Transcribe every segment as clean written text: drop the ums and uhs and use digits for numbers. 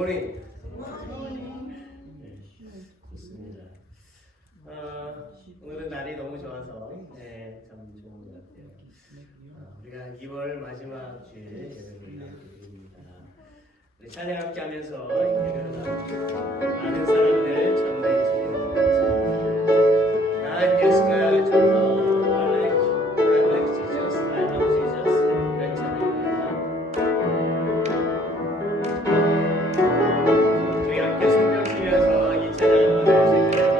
굿모닝. 좋습니다. 오늘은 날이 너무 좋아서 참 좋은 것 같아요. 우리가 2월 마지막 주일 예배를 드립니다. 우리 찬양 함께 하면서 예배를 나누고 많은 사람들 참여해 주시는 것입니다. 난 예수가 좋다. I like Jesus. I love Jesus. 이런 찬양입니다. 우리 함께 손뼉 치면서 이 찬양을 드릴게요.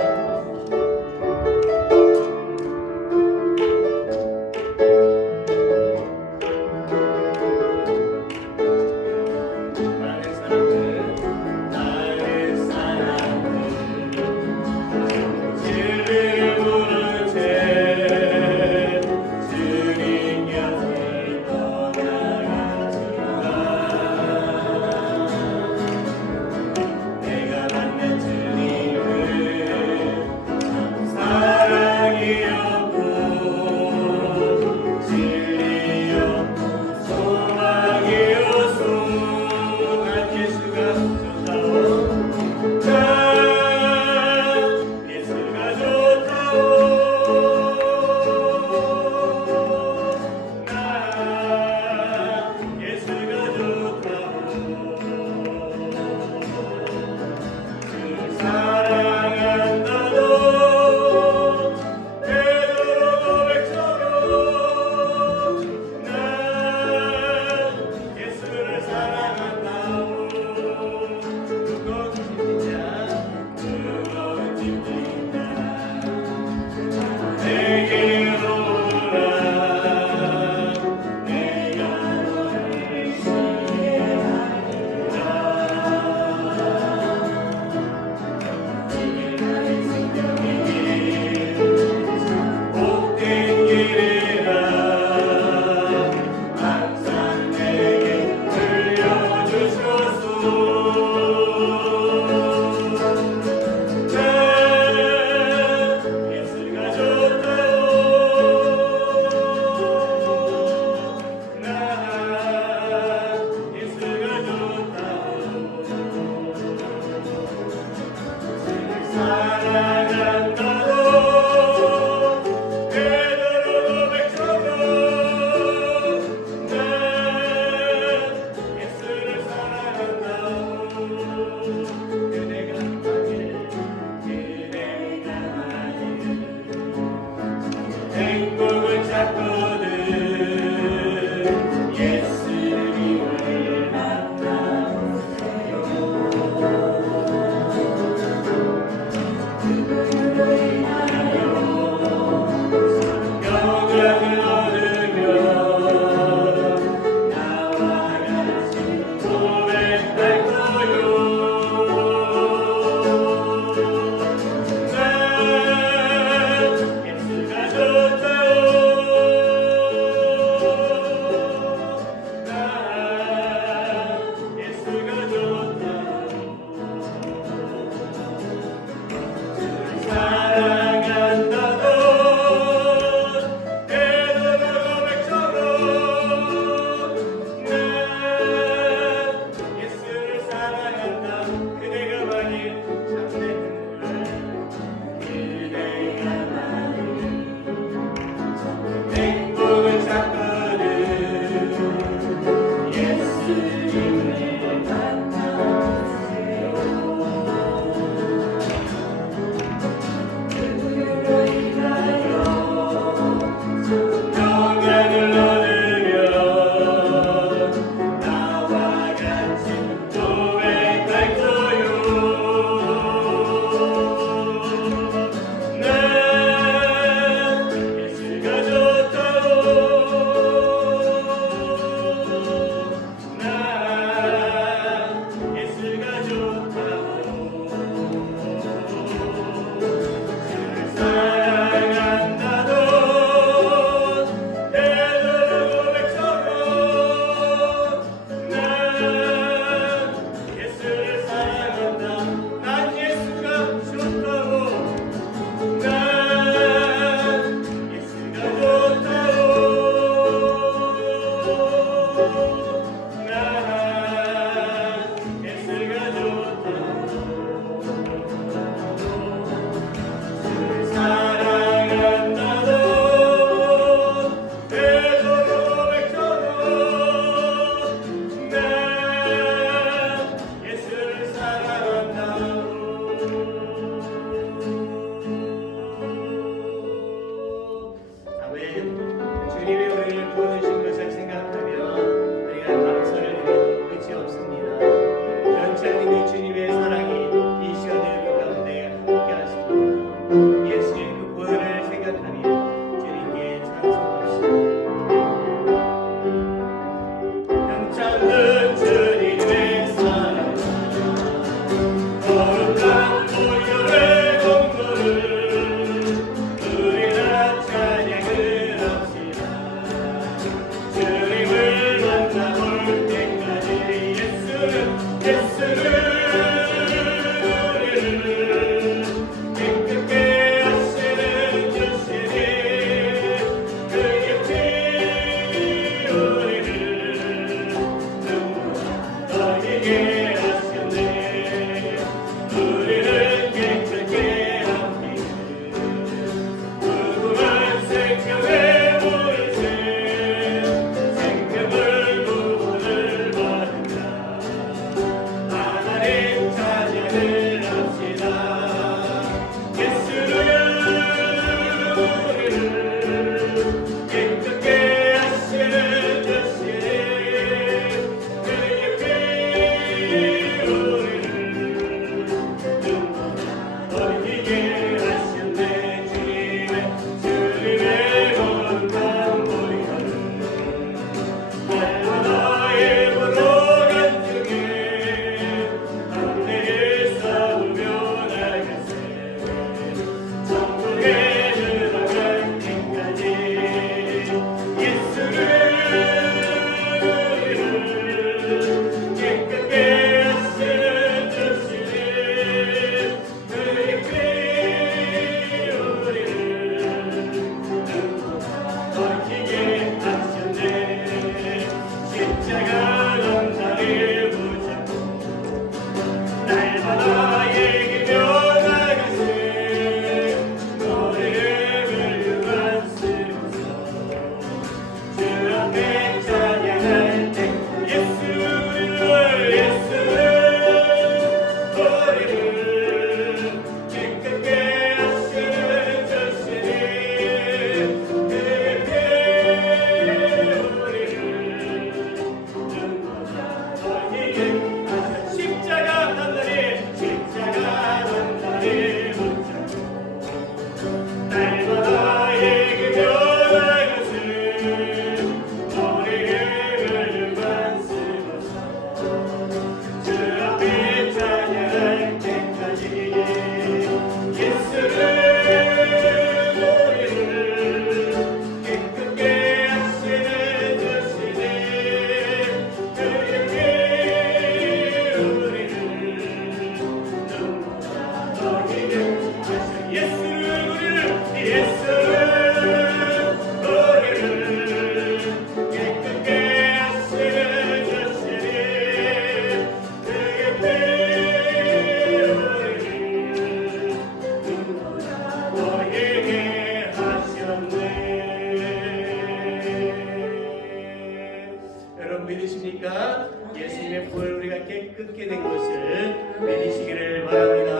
내리시기를 바랍니다.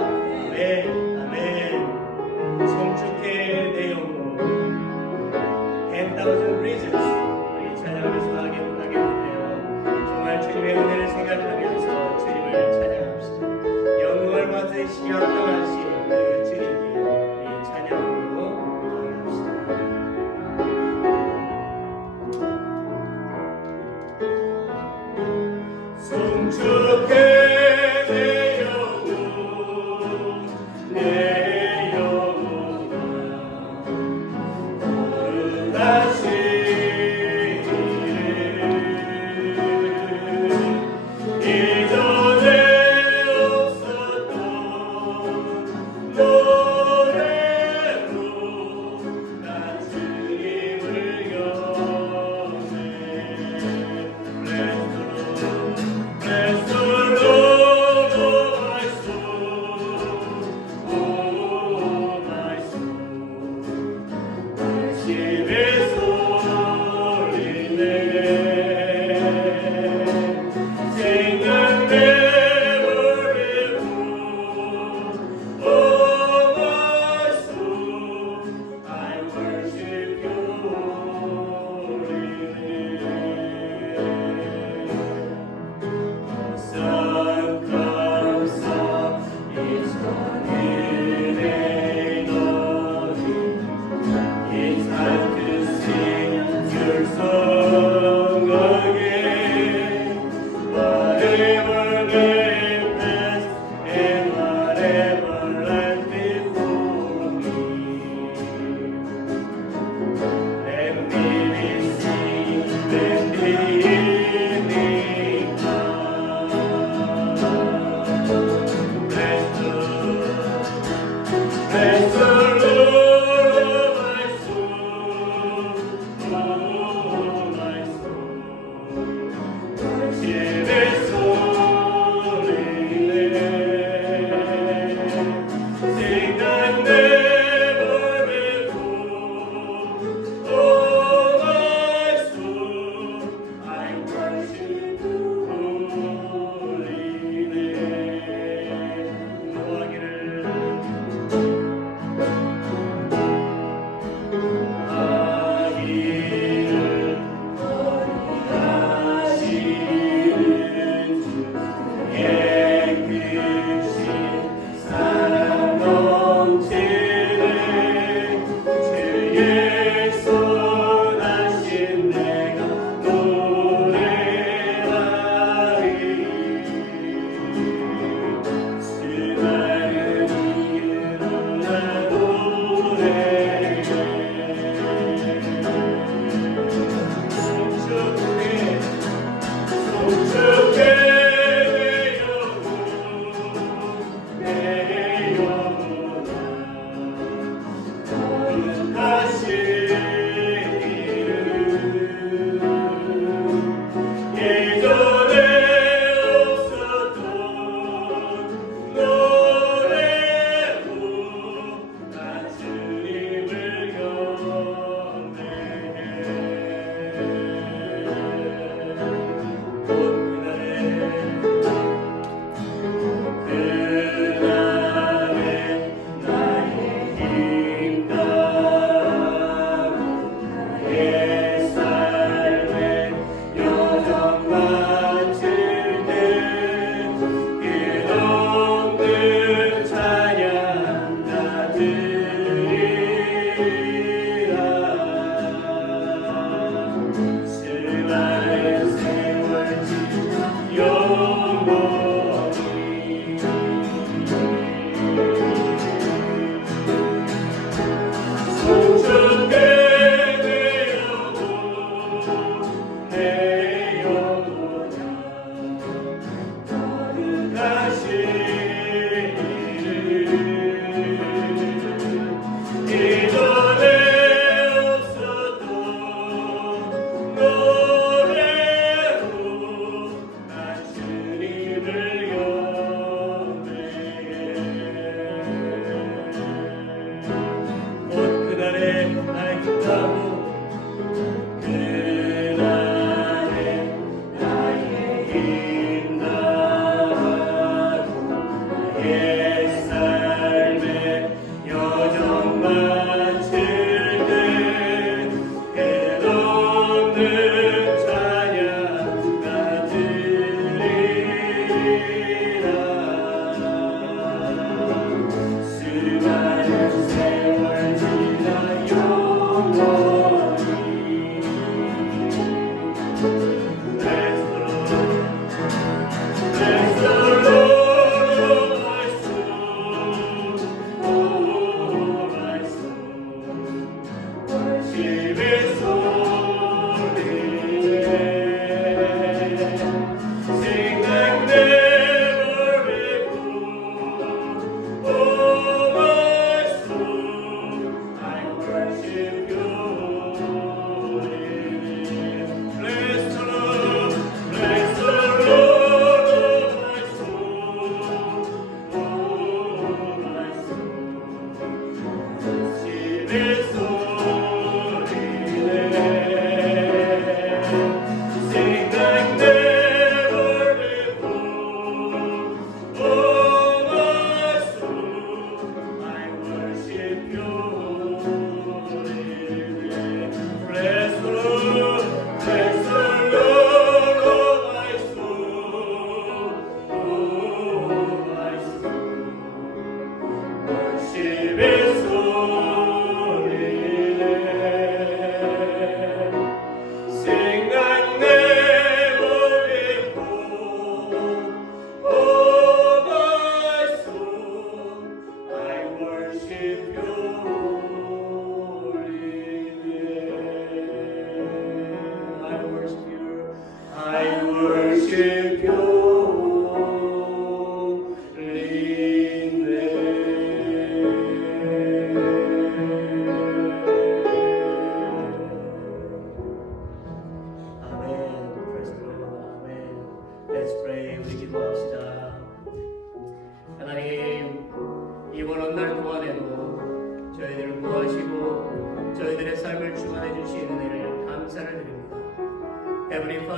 아멘, 아멘. 성축해 내 영혼 10,000 reasons 우리 찬양하면서 하게 못해요. 정말 주님의 은혜를 생각하면서 주님을 찬양합시다. 영광을 받으시기 합당하신 그 주님께 이 찬양으로 나갑시다. 성축해 내 영혼 내 영혼아 거룩하시기를 이전에 없었던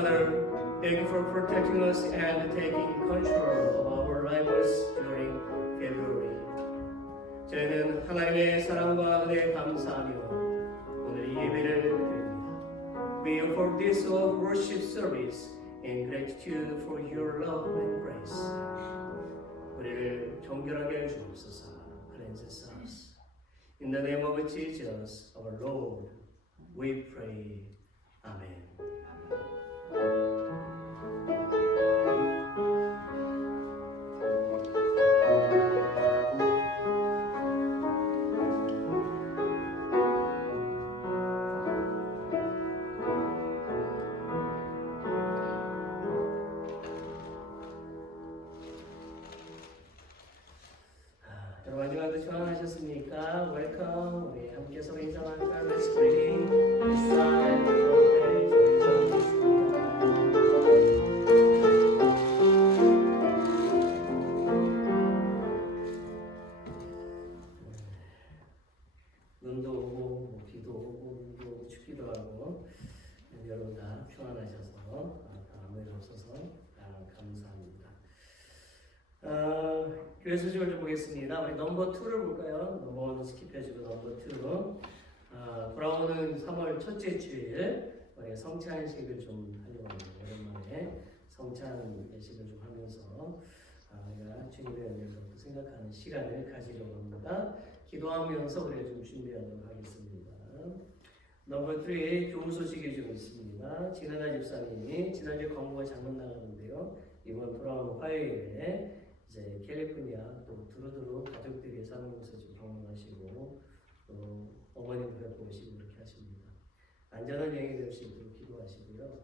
Father, thank you for protecting us and taking control of our lives during February. 저희는 하나님의 사랑과 은혜에 감사하며 오늘 이 예배를 드립니다. We offer this worship service in gratitude for your love and grace. 우리를 정결하게 해 주옵소서. Cleanse us. In the name of Jesus, our Lord, we pray. Amen. 마지막으로 좋아하셨습니까? 웰컴. 우리 함께 서로 인사할까요? Let's greet. This side of the page. 눈도 오고 뭐 비도 오고 눈도 오고 춥기도 하고 여러분 다 평안하셔서 아무 일 없어서 감사합니다. 교회 소식을 좀 보겠습니다. 우리 넘버 2를 볼까요? 넘버 1은 스킵해주고 넘버 2. 돌아오는 3월 첫째 주일 우리 성찬식을 좀 하려고 합니다. 오랜만에 성찬 예식을 좀 하면서 우리가 주님의 은혜를 더 생각하는 시간을 가지려고 합니다. 기도하면서 우리가 좀 준비하도록 하겠습니다. 넘버 3 좋은 소식이 좀 있습니다. 진하나 집사님이 지난주에 광고가 잘못 나갔는데요. 이번 돌아오는 화요일에 이제 캘리포니아 또 두루두루 가족들이 사는 곳에 좀 방문하시고 또 어머님도 뵙고 오시고 이렇게 하십니다. 안전한 여행이 될 수 있도록 기도하시고요.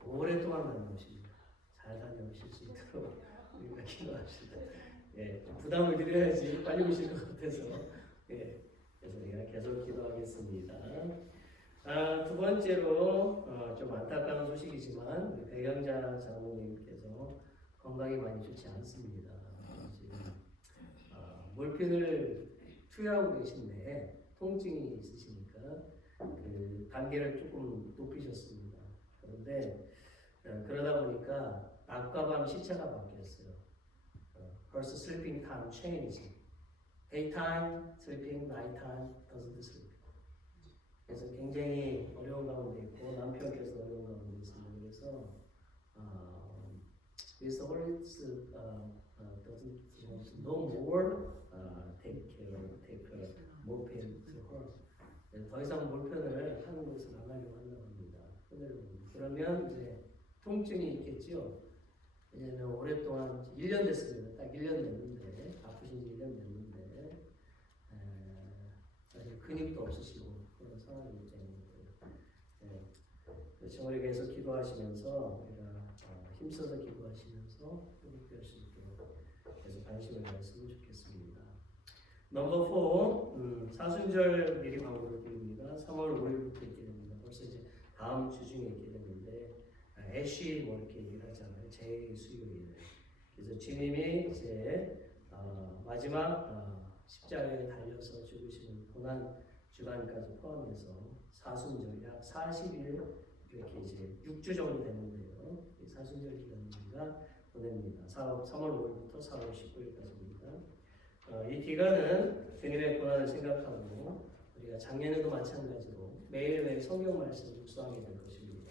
오랫동안 다녀오십니다. 잘 다녀오실 수 있도록 우리가 기도합시다. 예, 부담을 드려야지 빨리 오실 것 같아서 예, 그래서 우리가 계속 기도하겠습니다. 두 번째로 좀 안타까운 소식이지만 우리 배경자 장모님께서 건강이 많이 좋지 않습니다. 지금 몰핀을 투여하고 계신데 통증이 있으시니까 그 단계를 조금 높이셨습니다. 그런데 그러다 보니까 낮과 밤 시차가 바뀌었어요. 벌써 sleeping time changed. Daytime sleeping, nighttime doesn't sleep. 그래서 굉장히 어려운 가운데 있고 남편께서 어려운 가운데 있습니다. 그래서 this always doesn't want no more take morphine to her. 더 이상 몰편을 하는 곳을 안 하려고 한다고 합니다. 그러면 이제 통증이 있겠죠. 왜냐하면 오랫동안 1년 됐습니다. 딱 1년 됐는데 아프신 지 1년 됐는데 사실 근육도 없으시고 그런 상황이기 때문에 그렇죠. 우리 계속 기도하시면서 우리가 힘써서 기도하시면서 회복될 수 있도록 계속 관심을 가졌으면 좋겠습니다. 넘버 4 사순절 미리 광고를 드립니다. 3월 5일부터 있게 됩니다. 벌써 이제 다음 주 중에 있게 되는데 애쉬 뭐 이렇게 얘기를 하잖아요. 제 수요일. 그래서 주님이 이제 마지막 십자가에 달려서 죽으시는 고난 주간까지 포함해서 사순절 약 40일 이렇게 이제 6주 정도 되는데요. 이 사순절 기간을 우리가 보냅니다. 3월 5일부터 4월 19일까지입니다. 이 기간은 주님의 고난을 생각하고 우리가 작년에도 마찬가지로 매일매일 성경 말씀을 묵상하게 될 것입니다.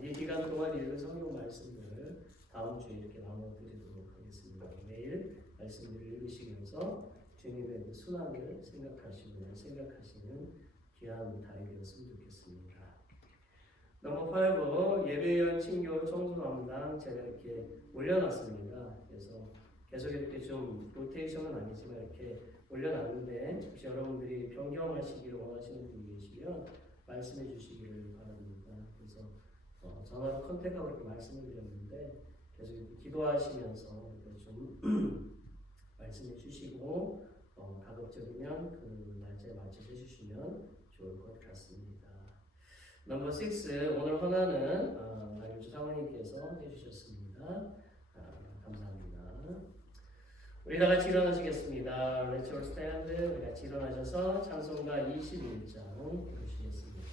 이 기간 동안 읽은 성경 말씀들을 다음 주에 이렇게 나눠드리도록 하겠습니다. 매일 말씀을 읽으시면서 주님의 그 순환을 생각하시는 귀한 달이 되었으면 좋겠습니다. 넘버 5 예배위원 친교 청소 담당 제가 이렇게 올려놨습니다. 그래서 계속 이렇게 좀 로테이션은 아니지만 이렇게 올려놨는데 혹시 여러분들이 변경하시기를 원하시는 분이 계시면 말씀해 주시기를 바랍니다. 그래서 전화로 컨택하고 이렇게 말씀을 드렸는데 계속 이렇게 기도하시면서 이렇게 좀 말씀해 주시고 가급적이면 그 날짜에 맞춰서 해주시면 좋을 것 같습니다. 넘버 6 오늘 헌화는 나경주 사모님께서 해주셨습니다. 감사합니다. 우리 다 같이 일어나시겠습니다. Let's all stand. 우리 같이 일어나셔서 찬송가 21장 읽으시겠습니다.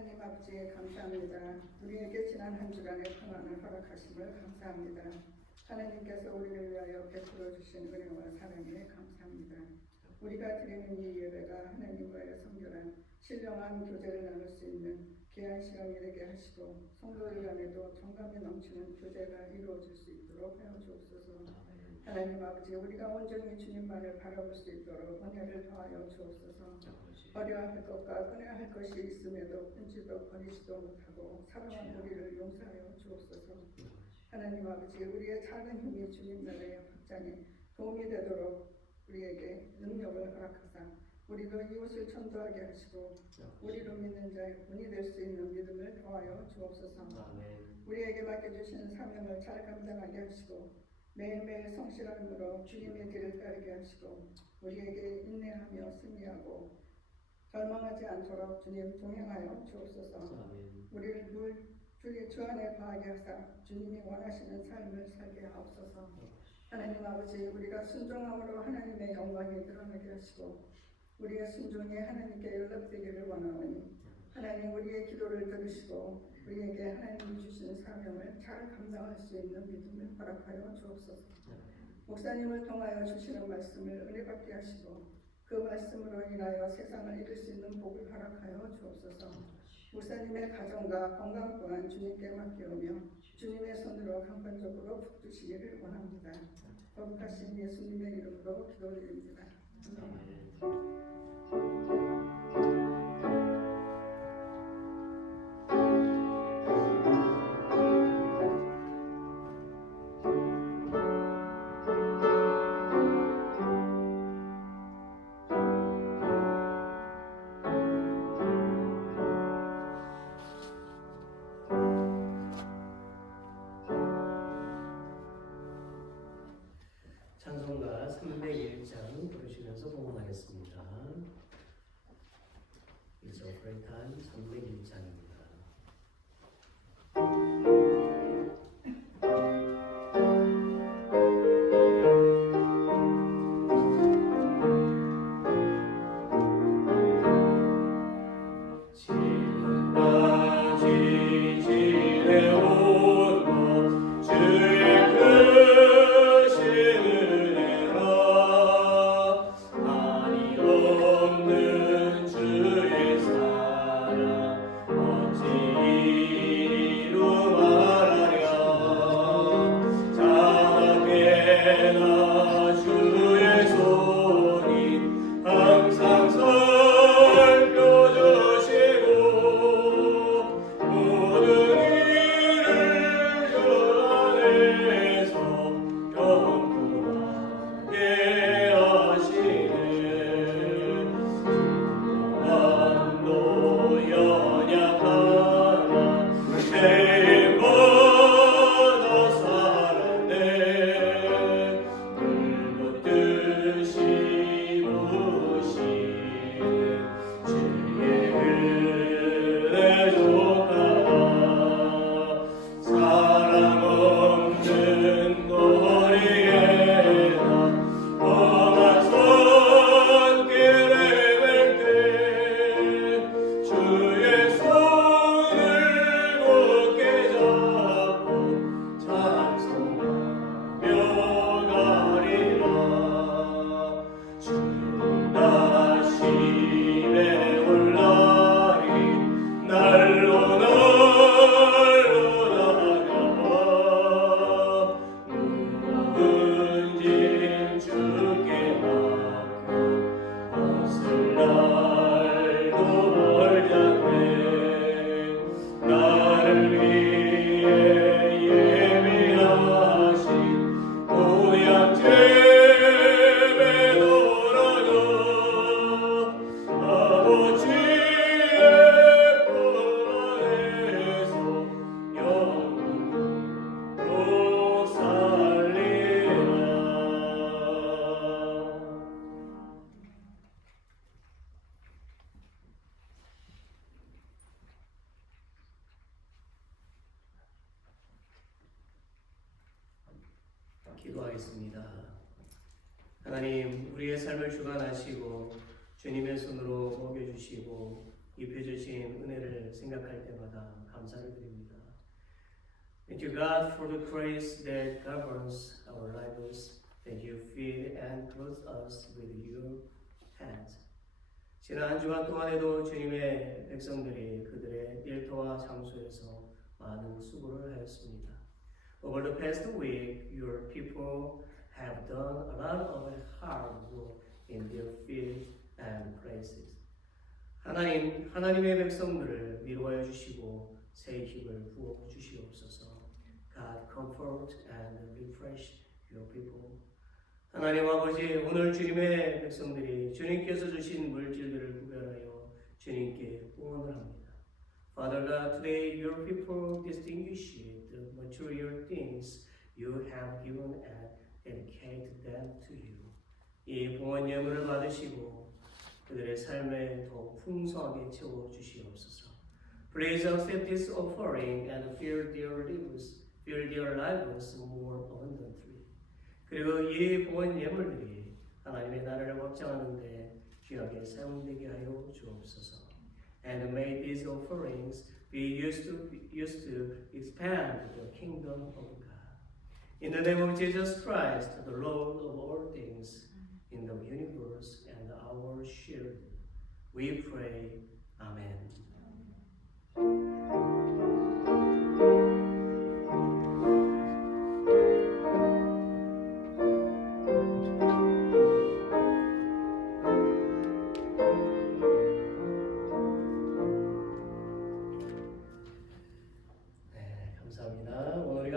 하나님 아버지 감사합니다. 우리에게 지난 한 주간의 평안을 허락하심을 감사합니다. 하나님께서 우리를 위하여 베풀어 주신 은혜와 사랑에 감사합니다. 우리가 드리는 이 예배가 하나님과의 성결한 신령한 교제를 나눌 수 있는 귀한 시간이 되게 하시고 성도들 간에도 정감이 넘치는 교제가 이루어질 수 있도록 하여 주옵소서. 하나님 아버지, 우리가 온전히 주님만을 바라볼 수 있도록 은혜를 더하여 주옵소서. 버려야 할 것과 끊어야 할 것이 있음에도 끊지도 버리지도 못하고 사랑한 우리를 용서하여 주옵소서. 하나님 아버지, 우리의 작은 힘이 주님 나라의 확장에 도움이 되도록 우리에게 능력을 허락하사 우리도 이웃을 천도하게 하시고 우리로 믿는 자의 본이 될 수 있는 믿음을 더하여 주옵소서. 우리에게 맡겨주신 사명을 잘 감당하게 하시고 매일매일 성실함으로 주님의 길을 따르게 하시고 우리에게 인내하며 승리하고 절망하지 않도록 주님 동행하여 주옵소서. 우리를 늘 주 안에 거하게 하사 주님이 원하시는 삶을 살게 하옵소서. 하나님 아버지, 우리가 순종함으로 하나님의 영광이 드러나게 하시고 우리의 순종이 하나님께 연락되기를 원하오니 하나님 우리의 기도를 들으시고 우리에게 하나님이 주신 사명을 잘 감당할 수 있는 믿음을 허락하여 주옵소서. 목사님을 통하여 주시는 말씀을 은혜받게 하시고 그 말씀으로 인하여 세상을 이길 수 있는 복을 허락하여 주옵소서. 목사님의 가정과 건강 또한 주님께 맡기오며 주님의 손으로 강건적으로 붙드시기를 원합니다. 거룩하신 예수님의 이름으로 기도드립니다. 아멘. 찬송가 301장 부르시면서 봉헌하겠습니다. 이소프레탄 301장입니다. 기도하겠습니다. 하나님, 우리의 삶을 주관하시고 주님의 손으로 먹여주시고 입혀주신 은혜를 생각할 때마다 감사를 드립니다. Thank you, God, for the grace that governs our lives, that you feed and clothe us with your hands. 지난 한 주간 동안에도 주님의 백성들이 그들의 일터와 장소에서 많은 수고를 하였습니다. Over the past week, your people have done a lot of hard work in their fields and places. 하나님의 백성들을 위로하여 주시고 새 힘을 부어 주시옵소서. God, comfort and refresh your people. 하나님 아버지, 오늘 주님의 백성들이 주님께서 주신 물질들을 구별하여 주님께 후원을 합니다. Father God, today your people distinguish the material things you have given and dedicate them to you. 이 봉헌 예물을 받으시고 그들의 삶에 더 풍성하게 채워 주시옵소서. Please accept this offering and fill their lives more abundantly. 그리고 이 봉헌 예물들이 하나님의 나라를 확장하는데 귀하게 사용되게 하여 주옵소서. And may these offerings be used to expand the kingdom of God. In the name of Jesus Christ, the Lord of all things in the universe and our shield, we pray. Amen.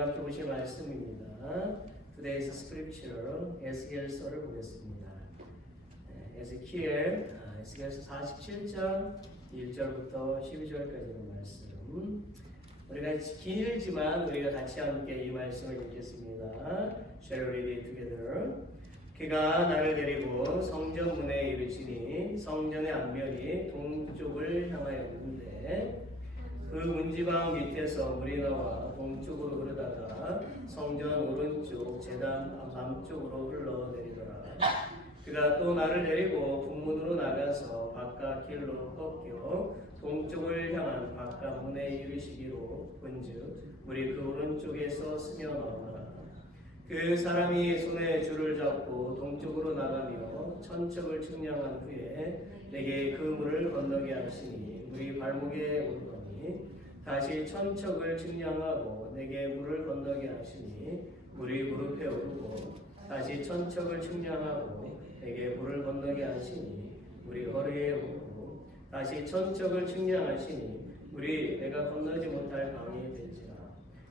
함께 보실 말씀입니다. Today's scripture, 에스겔서를 보겠습니다. 에스겔서 47장 1절부터 12절까지의 말씀. 우리가 길지만 우리가 같이 함께 이 말씀을 읽겠습니다. Shall we read it together? 그가 나를 데리고 성전 문에 이르시니 성전의 앞면이 동쪽을 향하였는데 그 문지방 밑에서 물이 나와 동쪽으로 흐르다가 성전 오른쪽 제단 남쪽으로 흘러내리더라. 그가 또 나를 데리고 북문으로 나가서 바깥 길로 꺾여 동쪽을 향한 바깥 문에 이르시기로 본즉 물이 그 오른쪽에서 스며 나오더라. 그 사람이 손에 줄을 잡고 동쪽으로 나가며 천척을 측량한 후에 내게 그 물을 건너게 하시니 물이 발목에 오르더니 다시 천척을 측량하고 내게 물을 건너게 하시니 물이 무릎에 오르고 다시 천척을 측량하고 내게 물을 건너게 하시니 물이 허리에 오르고 다시 천척을 측량하시니 물이 내가 건너지 못할 강이 된지라.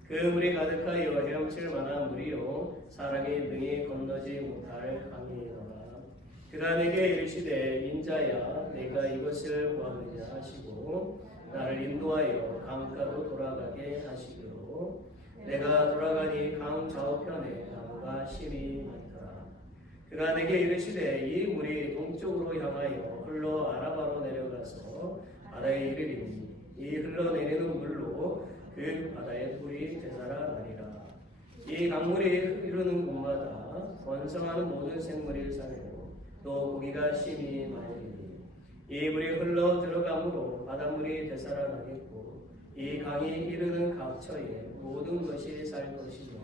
그 물이 가득하여 헤엄칠 만한 물이요 사람이 능히 건너지 못할 강이더라. 그가 내게 이르시되 인자야 내가 이것을 구하느냐 하시고 나를 인도하여 강가로 돌아가게 하시기로 내가 돌아가니 강 좌우편에 나무가 심이 많더라. 그가 내게 이르시되 이 물이 동쪽으로 향하여 흘러 아라바로 내려가서 바다에 이르리니 이 흘러내리는 물로 그 바다의 뿔이 되살아나리라. 이 강물이 흐르는 곳마다 번성하는 모든 생물이 살고 또 고기가 심히 많으리니 이 물이 흘러 들어가므로 바닷물이 되살아나겠고 이 강이 이르는 각처에 모든 것이 살 것이며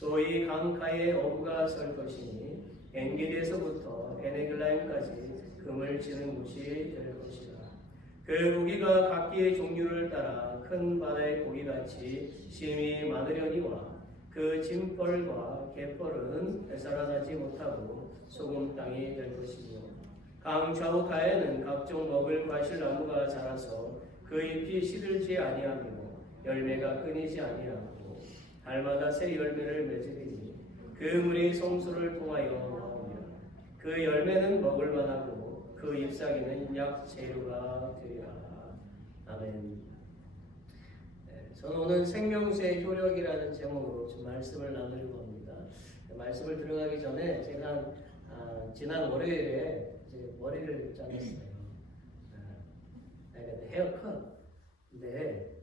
또 이 강가에 어부가 설 것이니 엔게디에서부터 에네글라임까지 금을 치는 곳이 될 것이라. 그 고기가 각기의 종류를 따라 큰 바다의 고기같이 심히 많으려니와 그 짐벌과 갯벌은 되살아나지 못하고 소금 땅이 될 것이며 강 좌우가에는 각종 먹을 과실나무가 자라서 그 잎이 시들지 아니하며 열매가 끊이지 아니하고 달마다 새 열매를 맺으리니 그 물이 성소를 통하여 나오며 그 열매는 먹을 만하고 그 잎사귀는 약 재료가 되리라. 아멘. 저는 오늘 생명수의 효력이라는 제목으로 좀 말씀을 나누려고 합니다. 말씀을 들어가기 전에 제가 지난 월요일에 이제 머리를 잘랐어요. 헤어컷. 근데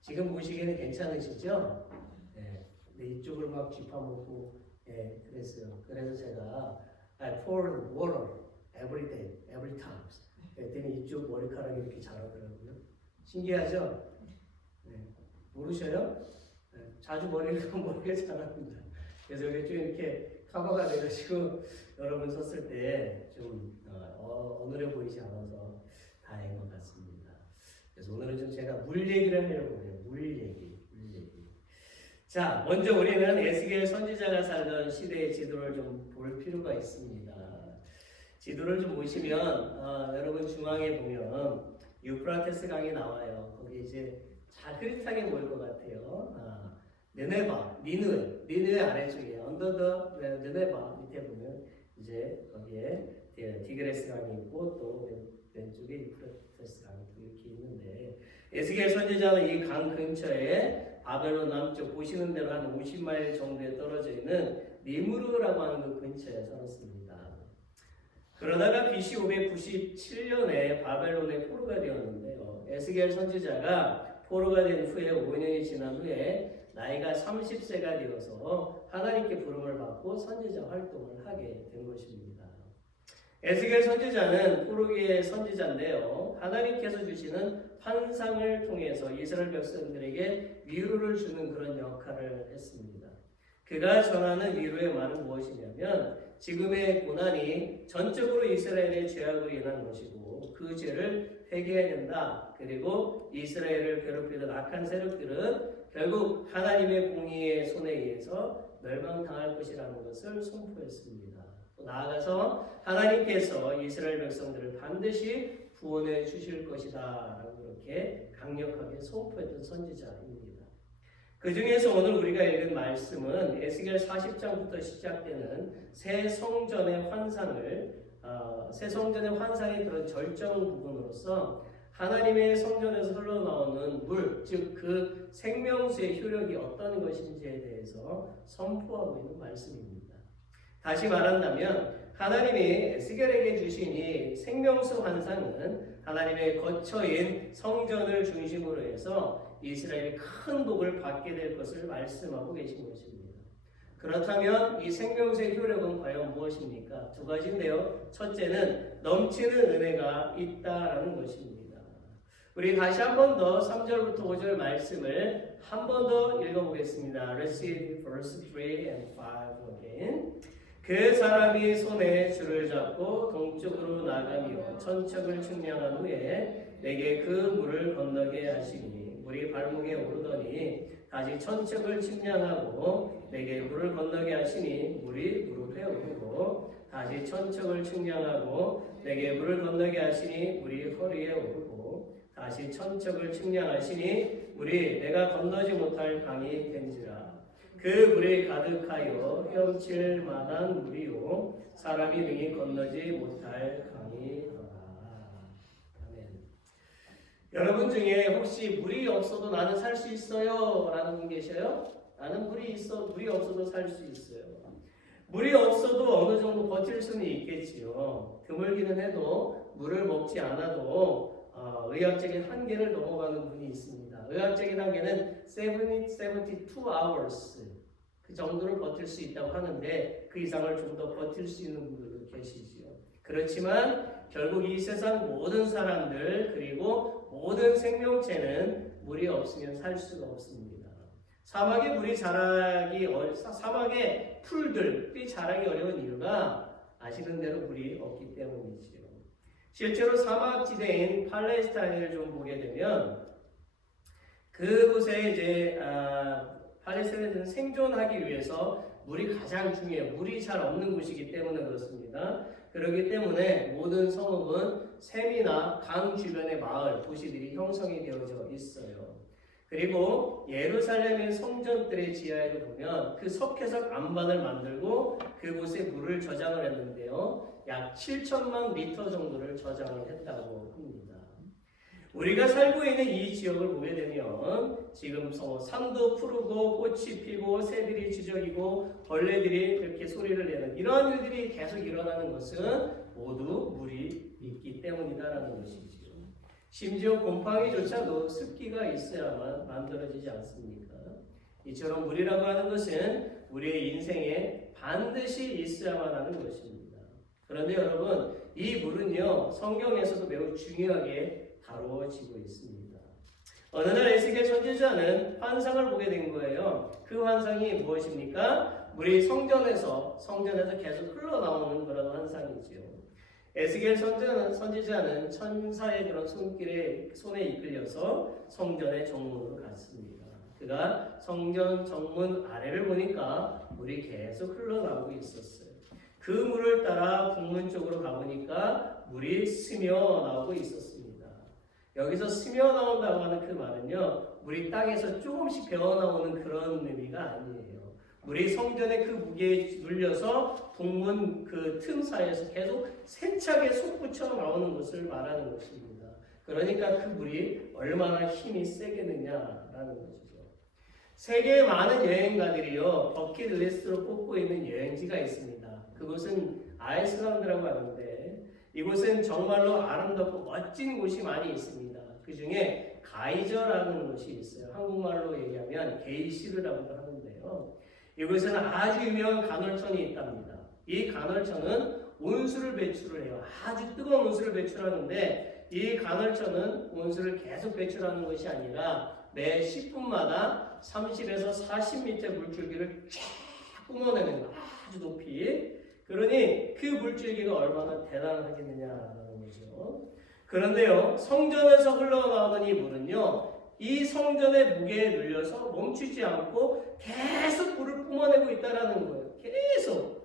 지금 보시기에는 괜찮으시죠? 근데 이쪽을 막 짚어먹고 그랬어요. 그래서 제가 I pour water every day, every time. 그랬더니 이쪽 머리카락이 이렇게 자라더라고요. 신기하죠? 네. 모르셔요? 네. 자주 머리가 자랍니다. 그래서 이게 좀 이렇게 커버가 돼가지고 여러분 썼을 때 좀 어눌해 보이지 않아서 다행인 것 같습니다. 그래서 오늘은 좀 제가 물 얘기를 하려고 해요. 물 얘기. 자, 먼저 우리는 에스겔 선지자가 살던 시대의 지도를 좀 볼 필요가 있습니다. 지도를 좀 보시면 여러분 중앙에 보면 유프라테스 강이 나와요. 거기 이제 잘 흐릿하게 보일 것 같아요. 느네바, 니느웨 아래쪽에 언더 더 느네바 밑에 보면 이제 거기에 디그레스 강이 있고 또 왼쪽에 유프라테스 강이 이렇게 있는데 에스겔 선지자는 이 강 근처에 바벨론 남쪽 보시는 대로 한 50마일 정도에 떨어져 있는 니무르라고 하는 그 근처에 살았습니다. 그러다가 BC 597년에 바벨론에 포로가 되었는데요. 에스겔 선지자가 포로가 된 후에 5년이 지난 후에 나이가 30세가 되어서 하나님께 부름을 받고 선지자 활동을 하게 된 것입니다. 에스겔 선지자는 포로기의 선지자인데요. 하나님께서 주시는 환상을 통해서 이스라엘 백성들에게 위로를 주는 그런 역할을 했습니다. 그가 전하는 위로의 말은 무엇이냐면 지금의 고난이 전적으로 이스라엘의 죄악으로 인한 것이고 그 죄를 회개해야 된다. 그리고 이스라엘을 괴롭히던 악한 세력들은 결국 하나님의 공의의 손에 의해서 멸망당할 것이라는 것을 선포했습니다. 또 나아가서 하나님께서 이스라엘 백성들을 반드시 구원해 주실 것이다 라고 그렇게 강력하게 선포했던 선지자입니다. 그 중에서 오늘 우리가 읽은 말씀은 에스겔 40장부터 시작되는 새 성전의 환상의 그런 절정 부분으로서 하나님의 성전에서 흘러나오는 물, 즉 그 생명수의 효력이 어떤 것인지에 대해서 선포하고 있는 말씀입니다. 다시 말한다면 하나님이 에스겔에게 주신 이 생명수 환상은 하나님의 거처인 성전을 중심으로 해서 이스라엘이 큰 복을 받게 될 것을 말씀하고 계신 것입니다. 그렇다면 이 생명수의 효력은 과연 무엇입니까? 두 가지인데요. 첫째는 넘치는 은혜가 있다라는 것입니다. 우리 다시 한 번 더 3절부터 5절 말씀을 한 번 더 읽어보겠습니다. Let's read verse 3 and 5 again. 그 사람이 손에 줄을 잡고 동쪽으로 나가며 천척을 측량한 후에 내게 그 물을 건너게 하시니 물이 발목에 오르더니 다시 천척을 측량하고 내게 물을 건너게 하시니 물이 무릎에 오르고 다시 천척을 측량하고 내게 물을 건너게 하시니 물이 허리에 오르고 다시 천척을 측량하시니 물이 내가 건너지 못할 강이 된지라. 그 물이 가득하여 헤엄칠 만한 물이요 사람이 능히 건너지 못할 강이더라. 아멘. 여러분 중에 혹시 물이 없어도 나는 살 수 있어요? 라는 분 계셔요? 나는 물이 없어도 살 수 있어요. 물이 없어도 어느 정도 버틸 수는 있겠지요. 드물기는 해도 물을 먹지 않아도 의학적인 한계를 넘어가는 분이 있습니다. 의학적인 한계는 72 hours 그 정도를 버틸 수 있다고 하는데 그 이상을 좀 더 버틸 수 있는 분들도 계시지요. 그렇지만 결국 이 세상 모든 사람들 그리고 모든 생명체는 물이 없으면 살 수가 없습니다. 사막에 풀들이 자라기 어려운 이유가 아시는 대로 물이 없기 때문이지요. 실제로 사막지대인 팔레스타인을 좀 보게 되면 그곳에 이제 팔레스타인은 생존하기 위해서 물이 가장 중요해요. 물이 잘 없는 곳이기 때문에 그렇습니다. 그렇기 때문에 모든 성읍은 샘이나 강 주변의 마을, 도시들이 형성이 되어져 있어요. 그리고 예루살렘의 성전들의 지하에도 보면 그 석회석 안반을 만들고 그곳에 물을 저장을 했는데요. 약 7천만 리터 정도를 저장을 했다고 합니다. 우리가 살고 있는 이 지역을 보게 되면 지금 산도 푸르고 꽃이 피고 새들이 지저귀고 벌레들이 이렇게 소리를 내는 이러한 일들이 계속 일어나는 것은 모두 물이 있기 때문이다라는 것이지요. 심지어 곰팡이조차도 습기가 있어야만 만들어지지 않습니까? 이처럼 물이라고 하는 것은 우리의 인생에 반드시 있어야만 하는 것입니다. 그런데 여러분, 이 물은요, 성경에서도 매우 중요하게 다루어지고 있습니다. 어느 날 에스겔 선지자는 환상을 보게 된 거예요. 그 환상이 무엇입니까? 물이 성전에서 계속 흘러나오는 그런 환상이지요. 에스겔 선지자는 천사의 그런 손에 이끌려서 성전의 정문으로 갔습니다. 그가 성전 정문 아래를 보니까 물이 계속 흘러나오고 있었어요. 그 물을 따라 북문 쪽으로 가보니까 물이 스며 나오고 있었습니다. 여기서 스며 나온다고 하는 그 말은요, 물이 땅에서 조금씩 배어나오는 그런 의미가 아니에요. 물이 성전의 그 무게에 눌려서 북문 그 틈 사이에서 계속 세차게 솟구쳐 나오는 것을 말하는 것입니다. 그러니까 그 물이 얼마나 힘이 세겠느냐라는 것이죠. 세계의 많은 여행가들이요, 버킷리스트로 꼽고 있는 여행지가 있습니다. 그곳은 아이슬란드라고 하는데, 이곳은 정말로 아름답고 멋진 곳이 많이 있습니다. 그 중에 가이저라는 곳이 있어요. 한국말로 얘기하면 게이시르라고도 하는데요. 이곳에는 아주 유명한 간헐천이 있답니다. 이 간헐천은 온수를 배출을 해요. 아주 뜨거운 온수를 배출하는데, 이 간헐천은 온수를 계속 배출하는 것이 아니라 매 10분마다 30에서 40m 물줄기를 쫙 뿜어내는 거예요. 아주 높이. 그러니 그 물줄기가 얼마나 대단하겠느냐라는 거죠. 그런데요, 성전에서 흘러나오는 이 물은요, 이 성전의 무게에 눌려서 멈추지 않고 계속 물을 뿜어내고 있다는 거예요. 계속.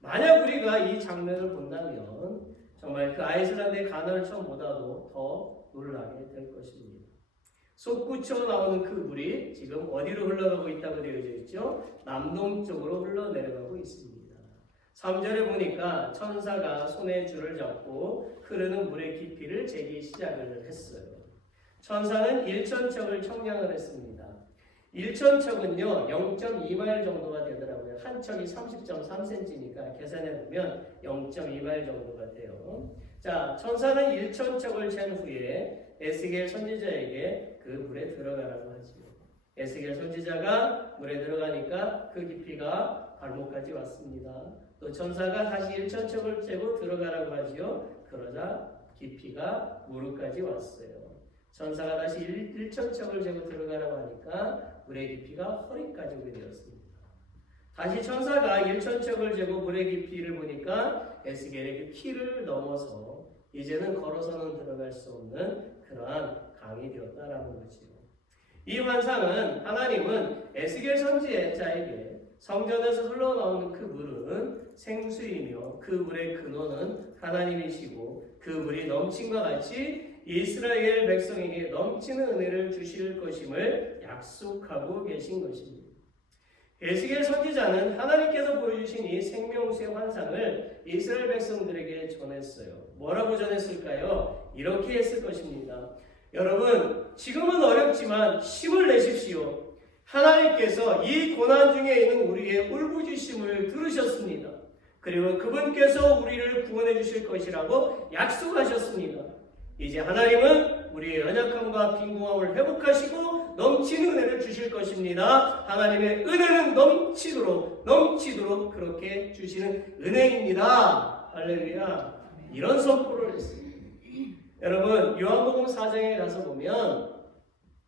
만약 우리가 이 장면을 본다면 정말 그 아이슬란드의 간헐천보다도 더 놀라게 될 것입니다. 솟구쳐 나오는 그 물이 지금 어디로 흘러가고 있다고 되어져 있죠? 남동쪽으로 흘러내려가고 있습니다. 3절에 보니까 천사가 손에 줄을 잡고 흐르는 물의 깊이를 재기 시작을 했어요. 천사는 1천척을 청량을 했습니다. 1천척은요 0.2마일 정도가 되더라고요. 한 척이 30.3cm니까 계산해보면 0.2마일 정도가 돼요. 자, 천사는 1천척을 잰 후에 에스겔 선지자에게 그 물에 들어가라고 하지요. 에스겔 선지자가 물에 들어가니까 그 깊이가 발목까지 왔습니다. 또 천사가 다시 1천척을 재고 들어가라고 하지요. 그러자 깊이가 무릎까지 왔어요. 천사가 다시 1천척을 재고 들어가라고 하니까 물의 깊이가 허리까지 오게 되었습니다. 다시 천사가 1천척을 재고 물의 깊이를 보니까 에스겔의 그 키를 넘어서 이제는 걸어서는 들어갈 수 없는 그러한 강이 되었다라는 거지요. 이 환상은 하나님은 에스겔 선지자에게 성전에서 흘러나오는 그 물은 생수이며 그 물의 근원은 하나님이시고 그 물이 넘침과 같이 이스라엘 백성에게 넘치는 은혜를 주실 것임을 약속하고 계신 것입니다. 에스겔 선지자는 하나님께서 보여주신 이 생명수의 환상을 이스라엘 백성들에게 전했어요. 뭐라고 전했을까요? 이렇게 했을 것입니다. 여러분, 지금은 어렵지만 힘을 내십시오. 하나님께서 이 고난 중에 있는 우리의 울부짖음을 들으셨습니다. 그리고 그분께서 우리를 구원해 주실 것이라고 약속하셨습니다. 이제 하나님은 우리의 연약함과 빈궁함을 회복하시고 넘치는 은혜를 주실 것입니다. 하나님의 은혜는 넘치도록 그렇게 주시는 은혜입니다. 할렐루야. 이런 선포를 했습니다. 여러분, 요한복음 4장에 가서 보면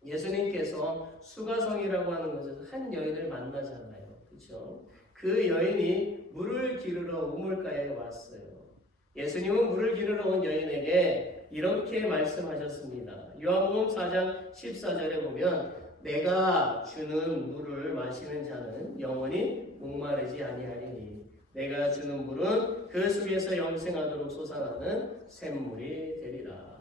예수님께서 수가성이라고 하는 곳에서 한 여인을 만나잖아요. 그렇죠? 그 여인이 물을 기르러 우물가에 왔어요. 예수님은 물을 기르러 온 여인에게 이렇게 말씀하셨습니다. 요한복음 4장 14절에 보면 내가 주는 물을 마시는 자는 영원히 목마르지 아니하리니 내가 주는 물은 그 속에서 영생하도록 솟아나는 샘물이 되리라.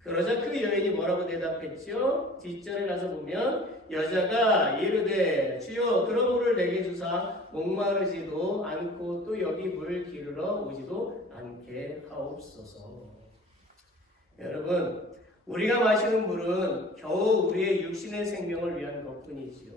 그러자 그 여인이 뭐라고 대답했죠? 뒷절에 가서 보면 여자가 이르되 주여 그런 물을 내게 주사 목마르지도 않고 또 여기 물 기르러 오지도 않게 하옵소서. 여러분, 우리가 마시는 물은 겨우 우리의 육신의 생명을 위한 것뿐이지요.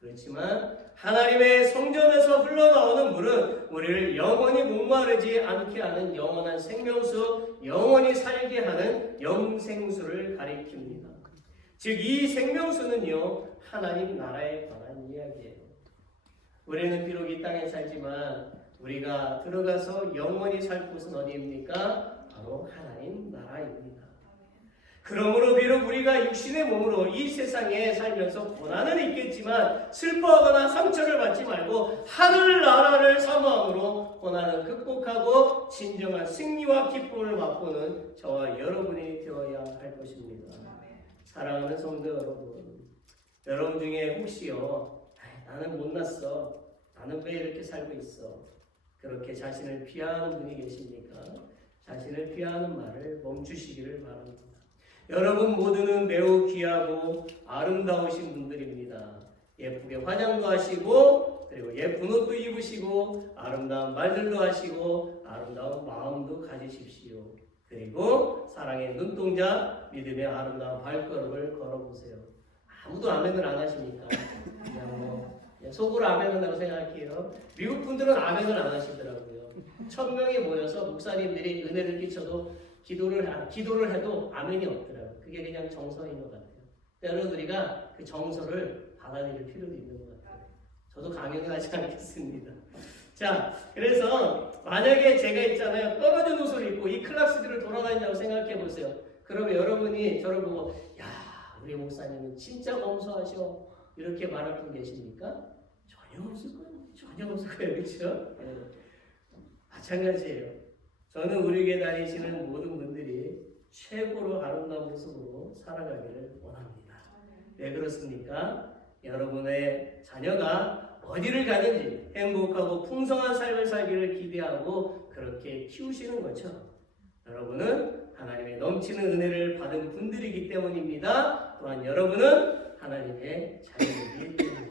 그렇지만 하나님의 성전에서 흘러나오는 물은 우리를 영원히 목마르지 않게 하는 영원한 생명수, 영원히 살게 하는 영생수를 가리킵니다. 즉 이 생명수는요 하나님 나라에 관한 이야기예요. 우리는 비록 이 땅에 살지만 우리가 들어가서 영원히 살 곳은 어디입니까? 바로 하나님 나라입니다. 그러므로 비록 우리가 육신의 몸으로 이 세상에 살면서 고난은 있겠지만 슬퍼하거나 상처를 받지 말고 하늘나라를 사모함으로 고난을 극복하고 진정한 승리와 기쁨을 맛보는 저와 여러분이 되어야 할 것입니다. 사랑하는 성도 여러분, 여러분 중에 혹시요, 나는 못났어, 나는 왜 이렇게 살고 있어, 그렇게 자신을 비하하는 분이 계십니까? 자신을 비하하는 말을 멈추시기를 바랍니다. 여러분 모두는 매우 귀하고 아름다우신 분들입니다. 예쁘게 화장도 하시고 그리고 예쁜 옷도 입으시고 아름다운 말들도 하시고 아름다운 마음도 가지십시오. 그리고 사랑의 눈동자, 믿음의 아름다운 발걸음을 걸어보세요. 아무도 아멘을 안 하십니까? 그냥 속으로 아멘 한다고 생각할게요. 미국 분들은 아멘을 안 하시더라고요. 1000명이 모여서 목사님들이 은혜를 끼쳐도 기도를 해도 아멘이 없더라고요. 그게 그냥 정서인 것 같아요. 여러분 우리가 그 정서를 받아들일 필요도 있는 것 같아요. 저도 강연을 하지 않겠습니다. 자, 그래서 만약에 제가 있잖아요. 떨어진 옷을 입고 이 클락스들을 돌아다닌다고 생각해 보세요. 그러면 여러분이 저를 보고 야, 우리 목사님은 진짜 검소하셔, 이렇게 말할 분 계십니까? 전혀 없을 거예요. 전혀 없을 거예요. 그렇죠? 네. 마찬가지예요. 저는 우리 교회 다니시는 모든 분들이 최고로 아름다운 모습으로 살아가기를 원합니다. 왜 그렇습니까? 여러분의 자녀가 어디를 가든지 행복하고 풍성한 삶을 살기를 기대하고 그렇게 키우시는 것처럼 여러분은 하나님의 넘치는 은혜를 받은 분들이기 때문입니다. 또한 여러분은 하나님의 자녀이기 때문이에요.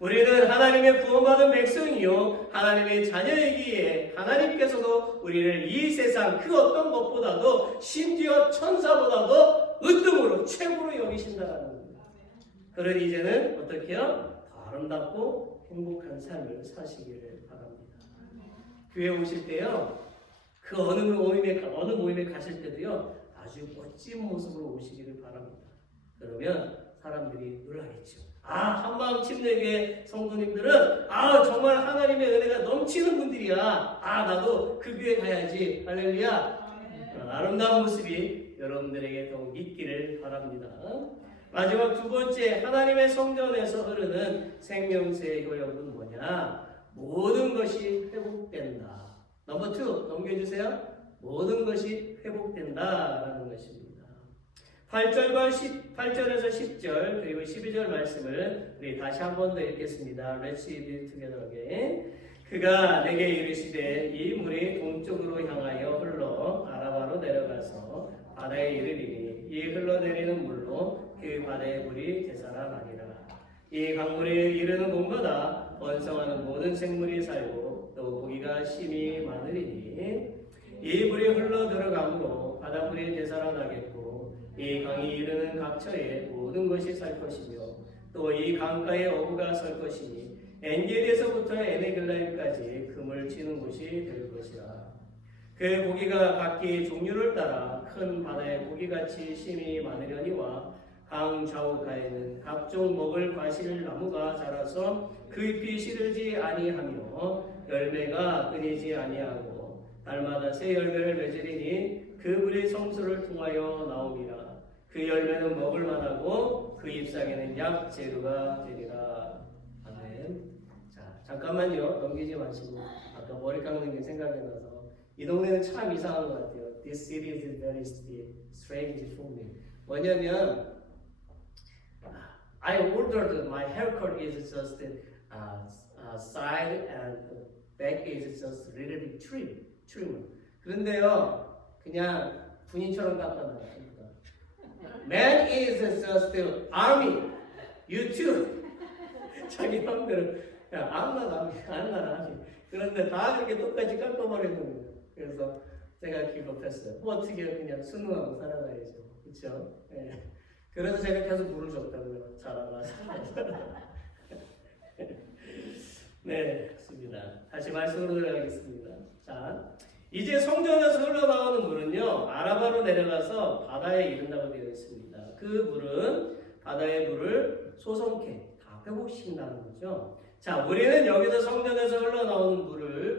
우리는 하나님의 구원받은 백성이요 하나님의 자녀이기에 하나님께서도 우리를 이 세상 그 어떤 것보다도 심지어 천사보다도 으뜸으로 최고로 여기신다는 겁니다. 그러니 이제는 어떻게 해요? 더 아름답고 행복한 삶을 사시기를 바랍니다. 교회 오실 때요, 그 어느 모임에 가실 때도요 아주 멋진 모습으로 오시기를 바랍니다. 그러면 사람들이 놀라겠죠. 한마음 침례교회 성도님들은 정말 하나님의 은혜가 넘치는 분들이야. 나도 그 교회 가야지. 할렐루야. 아름다운 모습이 여러분들에게 더욱 있기를 바랍니다. 마지막 두 번째, 하나님의 성전에서 흐르는 생명수의 효력은 뭐냐? 모든 것이 회복된다. 넘버 2 넘겨주세요. 모든 것이 회복된다라는 것입니다. 8절에서 10절 그리고 12절 말씀을 우리 다시 한 번 더 읽겠습니다. Let's read it together again. 그가 내게 이르시되 이 물이 동쪽으로 향하여 흘러 아라바로 내려가서 바다에 이르리니 이 흘러내리는 물로 그 바다의 물이 되살아나니라. 이 강물에 이르는 곳마다 번성하는 모든 생물이 살고 또 고기가 심히 많으리니 이 물이 흘러 들어가므로 바닷물이 되살아나겠고 이 강이 이르는 각처에 모든 것이 살 것이며 또 이 강가에 어부가 설 것이니 엔겔에서부터 에네글라임까지 금을 치는 곳이 될 것이라. 그 고기가 각기 종류를 따라 큰 바다의 고기같이 심히 많으려니와 강 좌우가에는 각종 먹을 과실 나무가 자라서 그 잎이 시들지 아니하며 열매가 끊이지 아니하고 달마다 새 열매를 맺으리니 그 물이 성수를 통하여 나옵니다. 그 열매는 먹을 만하고 그 잎사귀는 약 재료가 되리라. 아멘. 자, 잠깐만요. 넘기지 마시고 아까 머리 깎는 게 생각이 나서 이 동네는 참 이상한 것 같아요. This city is very strange for me. 뭐냐면 I ordered my haircut is just side and back is just little bit trim. 그런데요, 그냥 군인처럼 깎아놔요. Man is just army. You too. 자기 마음대로 I'm not army. 그런데 다 그렇게 똑같이 깎아버리는 거예요. 그래서 제가 기겁했어요. 어떻게 그냥 순응하고 살아가야죠. 그렇죠? 네. 그래서 제가 계속 물을 줬다고요. 잘하라. 네, 좋습니다. 다시 말씀으로 들어가겠습니다. 자, 이제 성전에서 흘러나오는 물은요, 아라바로 내려가서 바다에 이른다고 되어 있습니다. 그 물은 바다의 물을 소성케 다 회복시킨다는 거죠. 자, 우리는 여기서 성전에서 흘러나오는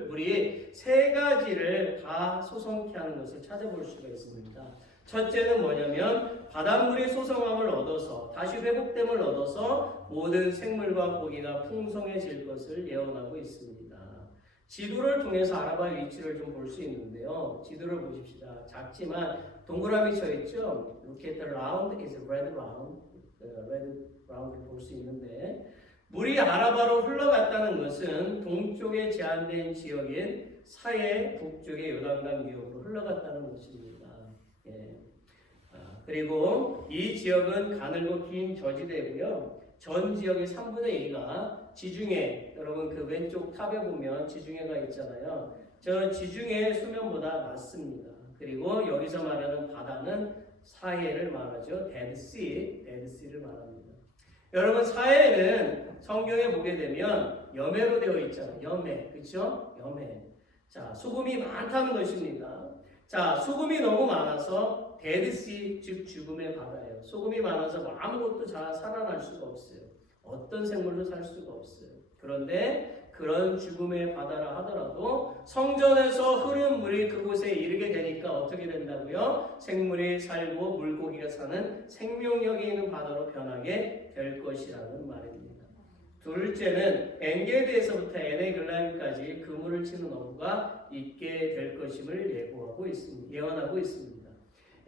물이 세 가지를 다 소성케 하는 것을 찾아볼 수가 있습니다. 첫째는 뭐냐면 바닷물이 소성함을 얻어서 다시 회복됨을 얻어서 모든 생물과 고기가 풍성해질 것을 예언하고 있습니다. 지도를 통해서 아라바의 위치를 좀 볼 수 있는데요. 지도를 보십시다. 작지만 동그라미 쳐 있죠. Look at the round is red round. red round을 볼 수 있는데 물이 아라바로 흘러갔다는 것은 동쪽에 제한된 지역인 사해 북쪽의 요단강 유역으로 흘러갔다는 것입니다. 예. 그리고 이 지역은 가늘고 긴 저지대고요. 전 지역의 3분의 2가 지중해, 여러분 그 왼쪽 탑에 보면 지중해가 있잖아요. 저 지중해 수면보다 낮습니다. 그리고 여기서 말하는 바다는 사해를 말하죠. 데드시를 말합니다. 여러분 사해는 성경에 보게 되면 염해로 되어 있잖아요. 염해, 그렇죠? 염해. 자, 소금이 많다는 것입니다. 자, 소금이 너무 많아서 데드시, 즉 죽음의 바다예요. 소금이 많아서 아무것도 잘 살아날 수가 없어요. 어떤 생물도 살 수가 없어요. 그런데 그런 죽음의 바다라 하더라도 성전에서 흐르는 물이 그곳에 이르게 되니까 어떻게 된다고요? 생물이 살고 물고기가 사는 생명력이 있는 바다로 변하게 될 것이라는 말입니다. 둘째는 엔게디에서부터 에네글라임까지 그물을 치는 어부가 있게 될 것임을 예언하고 있습니다.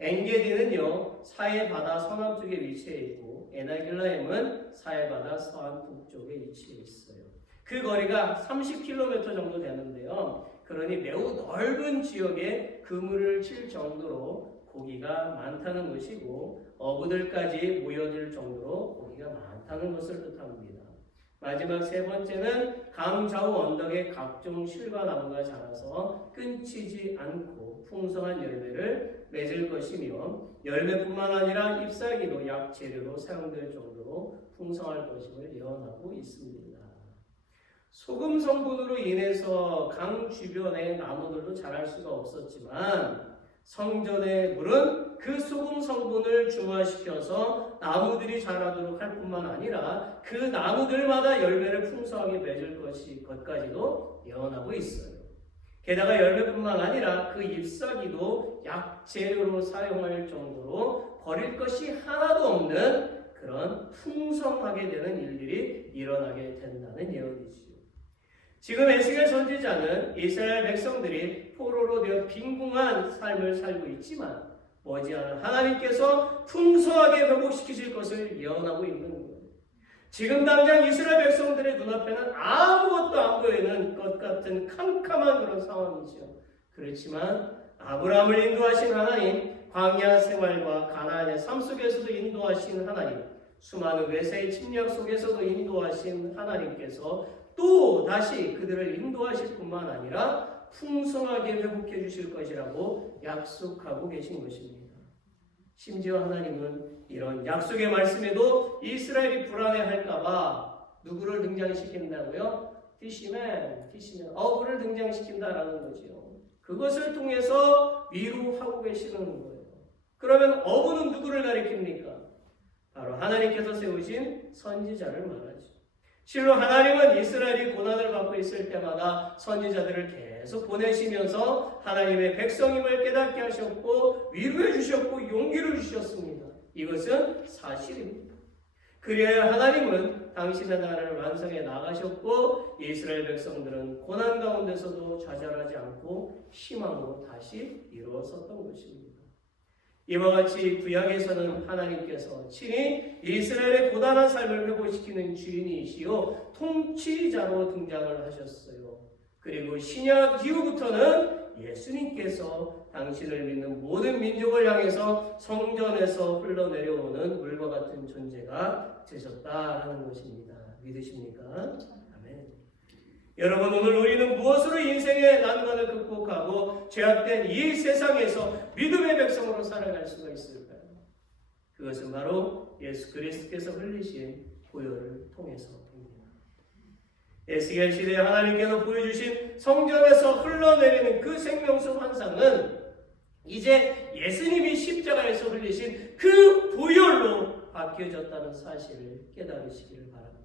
엔게디는요 사해 바다 서남쪽에 위치해 있고 에네글라임은 사해 바다 서안 북쪽에 위치해 있어요. 그 거리가 30km 정도 되는데요. 그러니 매우 넓은 지역에 그물을 칠 정도로 고기가 많다는 것이고 어부들까지 모여들 정도로 고기가 많다는 것을 뜻합니다. 마지막 세 번째는 강 좌우 언덕에 각종 실과 나무가 자라서 끊치지 않고 풍성한 열매를 맺을 것이며 열매뿐만 아니라 잎사귀도 약 재료로 사용될 정도로 풍성할 것임을 예언하고 있습니다. 소금 성분으로 인해서 강 주변의 나무들도 자랄 수가 없었지만 성전의 물은 그 소금 성분을 중화시켜서 나무들이 자라도록 할 뿐만 아니라 그 나무들마다 열매를 풍성하게 맺을 것까지도 예언하고 있어요. 게다가 열매뿐만 아니라 그 잎사귀도 약재료로 사용할 정도로 버릴 것이 하나도 없는 그런 풍성하게 되는 일들이 일어나게 된다는 예언이지요. 지금 에스겔 선지자는 이스라엘 백성들이 포로로 되어 빈궁한 삶을 살고 있지만 머지않은 하나님께서 풍성하게 회복시키실 것을 예언하고 있는 거예요. 지금 당장 이스라엘 백성들의 눈앞에는 아무것도 안 보이는 것 같은 캄캄한 그런 상황이죠. 그렇지만 아브라함을 인도하신 하나님, 광야 생활과 가나안의 삶 속에서도 인도하신 하나님, 수많은 외세의 침략 속에서도 인도하신 하나님께서 또 다시 그들을 인도하실 뿐만 아니라 풍성하게 회복해 주실 것이라고 약속하고 계신 것입니다. 심지어 하나님은 이런 약속의 말씀에도 이스라엘이 불안해할까봐 누구를 등장시킨다고요? 피시맨, 어부를 등장시킨다라는 거지요. 그것을 통해서 위로하고 계시는 거예요. 그러면 어부는 누구를 가리킵니까? 바로 하나님께서 세우신 선지자를 말하죠. 실로 하나님은 이스라엘이 고난을 받고 있을 때마다 선지자들을 계속 보내시면서 하나님의 백성임을 깨닫게 하셨고 위로해 주셨고 용기를 주셨습니다. 이것은 사실입니다. 그리하여 하나님은 당신의 나라를 완성해 나가셨고 이스라엘 백성들은 고난 가운데서도 좌절하지 않고 희망으로 다시 일어섰던 것입니다. 이와 같이 구약에서는 하나님께서 친히 이스라엘의 고단한 삶을 회복시키는 주인이시요 통치자로 등장을 하셨어요. 그리고 신약 이후부터는 예수님께서 당신을 믿는 모든 민족을 향해서 성전에서 흘러내려오는 물과 같은 존재가 되셨다라는 것입니다. 믿으십니까? 아멘. 여러분, 오늘 우리는 무엇으로 인생의 난관을 극복하고 죄악된 이 세상에서 믿음의 백성으로 살아갈 수가 있을까요? 그것은 바로 예수 그리스도께서 흘리신 보혈을 통해서입니다. 에스겔 시대에 하나님께서 보여주신 성전에서 흘러내리는 그 생명수 환상은 이제 예수님이 십자가에서 흘리신 그 보혈로 바뀌어졌다는 사실을 깨달으시기를 바랍니다.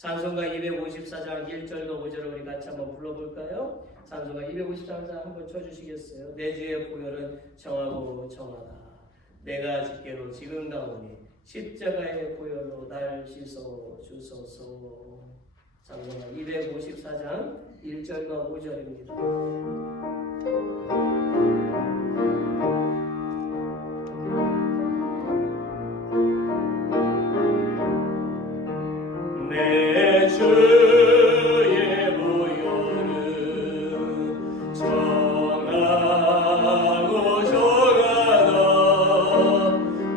찬송가 254장 1절과 5절을 우리 같이 한번 불러볼까요? 찬송가 254장 한번 쳐주시겠어요? 내 주의 보혈은 정하고 정하다. 내가 주께로 지금 나오니 십자가의 보혈로 날 씻어 주소서. 찬송가 254장 1절과 5절입니다. 내 주의 보혈은 정하고 정하다.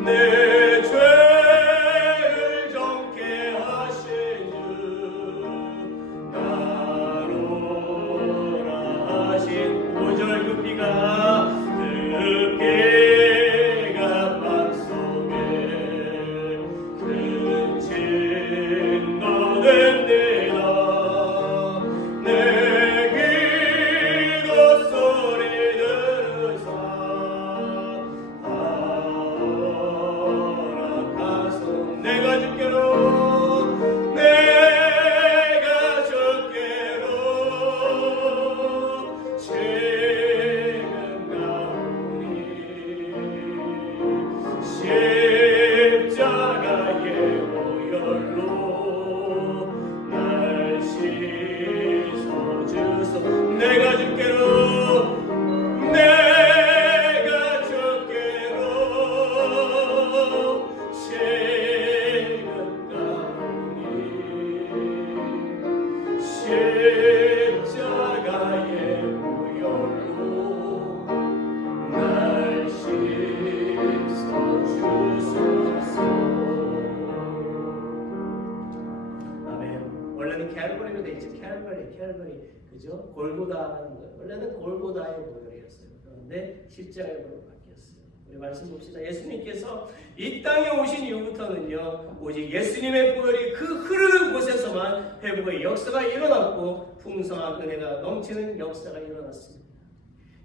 내 죄를 정케 하신 주 나로라 하신 5절 그 피가 맘속에 큰 진노 됩니다. 내 기도 소리 들으사 허락하소. 내가 주께로 지금 나오니 십자가의 보혈로 날 씻어주소. 내가 주께로 지금 나오니 십자가의 보혈로 날 씻어주소서. 아멘. 원래는 캘버리로 돼 있죠. 캘버리, 그죠? 골고다 하는 거예요. 원래는 골고다의 보혈이었어요. 그런데 십자가의 보혈로 바뀌었어요. 우리 말씀 봅시다. 예수님께서 이 땅에 오신 이후부터는요, 오직 예수님의 보혈이 그 흐르는 곳에서만 회복의 역사가 일어났고 풍성한 은혜가 넘치는 역사가 일어났습니다.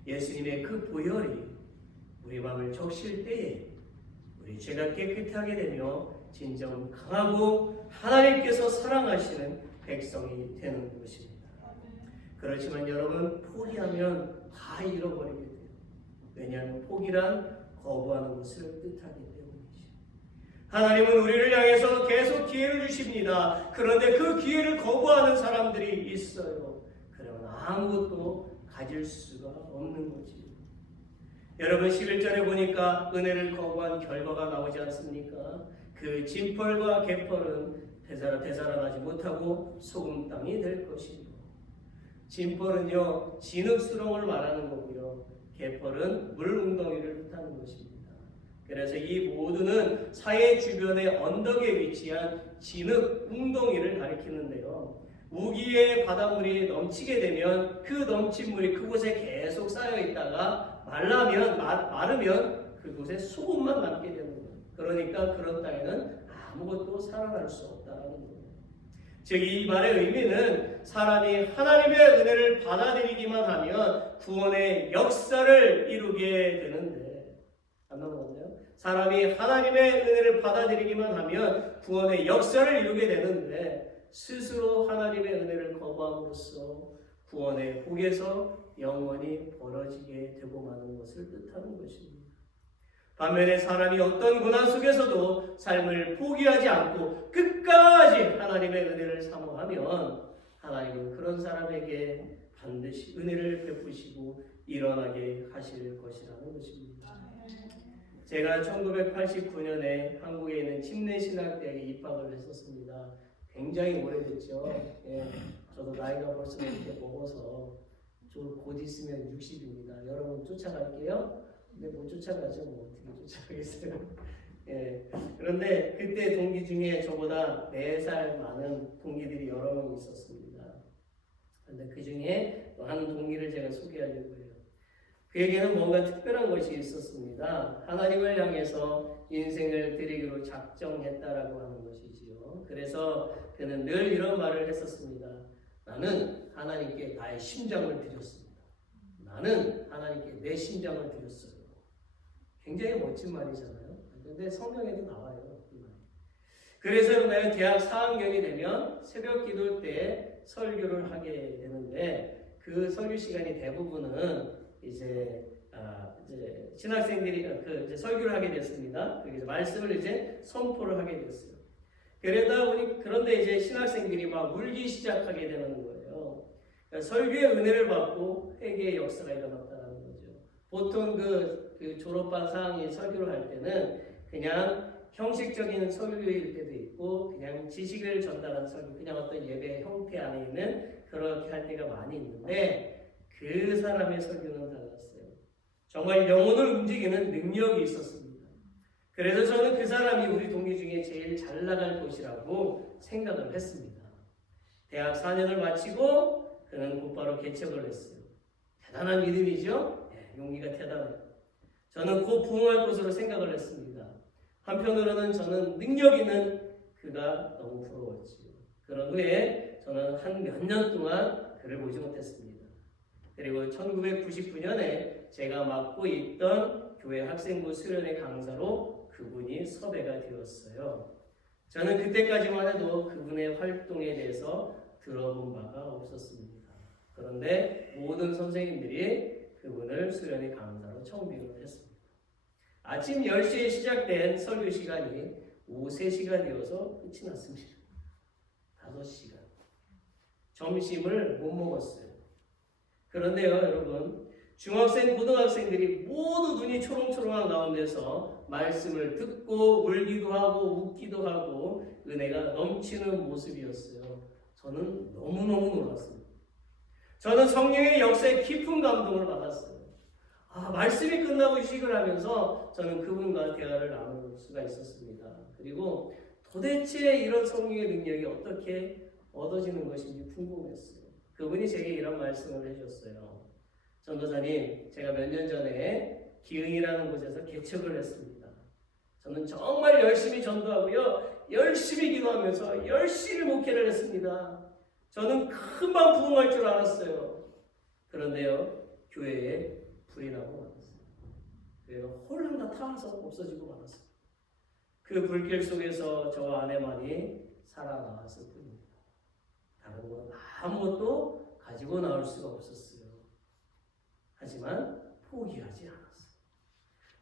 예수님의 그 보혈이 우리 마음을 적실 때에 우리 죄가 깨끗하게 되며 진정 강하고 하나님께서 사랑하시는 백성이 되는 것입니다. 그렇지만 여러분, 포기하면 다 잃어버리게 돼요. 왜냐하면 포기란 거부하는 것을 뜻하기 때문이죠. 하나님은 우리를 향해서 계속 기회를 주십니다. 그런데 그 기회를 거부하는 사람들이 있어요. 그러면 아무것도 가질 수가 없는 거지. 여러분 11절에 보니까 은혜를 거부한 결과가 나오지 않습니까? 그 진펄과 개펄은 되살아나지 못하고 소금 땅이 될 것이고, 진펄은요 진흙수렁을 말하는 거고요, 개펄은 물웅덩이를 뜻하는 것입니다. 그래서 이 모두는 사해 주변의 언덕에 위치한 진흙 웅덩이를 가리키는데요, 우기의 바닷물이 넘치게 되면 그 넘친 물이 그곳에 계속 쌓여 있다가 마르면 그곳에 소금만 남게 되는 거예요. 그러니까 그런 땅에는 아무것도 살아날 수 없다는 거예요. 즉 이 말의 의미는 사람이 하나님의 은혜를 받아들이기만 하면 구원의 역사를 이루게 되는데, 안 넘어갔나요? 사람이 하나님의 은혜를 받아들이기만 하면 구원의 역사를 이루게 되는데, 스스로 하나님의 은혜를 거부함으로써 구원의 복에서 영원히 벌어지게 되고 마는 것을 뜻하는 것입니다. 반면에 사람이 어떤 고난 속에서도 삶을 포기하지 않고 끝까지 하나님의 은혜를 사모하면 하나님은 그런 사람에게 반드시 은혜를 베푸시고 일어나게 하실 것이라는 것입니다. 제가 1989년에 한국에 있는 침례신학대학에 입학을 했었습니다. 굉장히 오래됐죠. 예, 저도 나이가 벌써 이렇게 먹어서 저 곧 있으면 60입니다. 여러분 쫓아갈게요. 근데 못 쫓아가죠. 뭐 어떻게 쫓아가겠어요. 예, 그런데 그때 동기 중에 저보다 4살 많은 동기들이 여러 명 있었습니다. 그런데 그 중에 한 동기를 제가 소개하려고 해요. 그에게는 뭔가 특별한 것이 있었습니다. 하나님을 향해서 인생을 드리기로 작정했다라고 하는 것이지요. 그래서 그는 늘 이런 말을 했었습니다. 나는 하나님께 나의 심장을 드렸습니다. 나는 하나님께 내 심장을 드렸어요. 굉장히 멋진 말이잖아요. 그런데 성경에도 나와요. 이 말. 그래서 내가 대학 4학년이 되면 새벽 기도 때 설교를 하게 되는데 그 설교 시간이 대부분은 이제 신학생들이 이제 설교를 하게 됐습니다. 그래서 말씀을 이제 선포를 하게 됐어요. 그런데 이제 신학생들이 막 울기 시작하게 되는 거예요. 그러니까 설교의 은혜를 받고 회개의 역사가 일어났다는 거죠. 보통 그 졸업반 4학년 설교를 할 때는 그냥 형식적인 설교일 때도 있고 그냥 지식을 전달하는 설교, 그냥 어떤 예배 형태 안에 있는 그렇게 할 때가 많이 있는데 그 사람의 설교는 달랐어요. 정말 영혼을 움직이는 능력이 있었습니다. 그래서 저는 그 사람이 우리 동기 중에 제일 잘 나갈 것이라고 생각을 했습니다. 대학 4년을 마치고 그는 곧바로 개척을 했어요. 대단한 믿음이죠? 용기가 대단해요. 저는 곧 부흥할 것으로 생각을 했습니다. 한편으로는 저는 능력 있는 그가 너무 부러웠지요. 그런 후에 저는 한 몇 년 동안 그를 보지 못했습니다. 그리고 1999년에 제가 맡고 있던 교회 학생부 수련회 강사로 그분이 섭외가 되었어요. 저는 그때까지만 해도 그분의 활동에 대해서 들어본 바가 없었습니다. 그런데 모든 선생님들이 그분을 수련회 강사로 청빙을 했습니다. 아침 10시에 시작된 설교 시간이 오후 3시가 되어서 끝이 났습니다. 5시간. 점심을 못 먹었어요. 그런데요, 여러분, 중학생, 고등학생들이 모두 눈이 초롱초롱한 가운데서 말씀을 듣고 울기도 하고 웃기도 하고 은혜가 넘치는 모습이었어요. 저는 너무너무 놀랐습니다. 저는 성령의 역사에 깊은 감동을 받았어요. 말씀이 끝나고 휴식을 하면서 저는 그분과 대화를 나눌 수가 있었습니다. 그리고 도대체 이런 성령의 능력이 어떻게 얻어지는 것인지 궁금했어요. 그분이 제게 이런 말씀을 해주셨어요. 전도사님, 제가 몇 년 전에 기흥이라는 곳에서 개척을 했습니다. 저는 정말 열심히 전도하고요, 열심히 기도하면서 열심히 목회를 했습니다. 저는 금방 부흥할 줄 알았어요. 그런데요, 교회에 불이 나고 말았어요. 교회가 홀랑 다 타서 없어지고 말았어요. 그 불길 속에서 저와 아내만이 살아나왔을 뿐입니다. 다른 건 아무것도 가지고 나올 수가 없었어요. 하지만 포기하지 않았어요.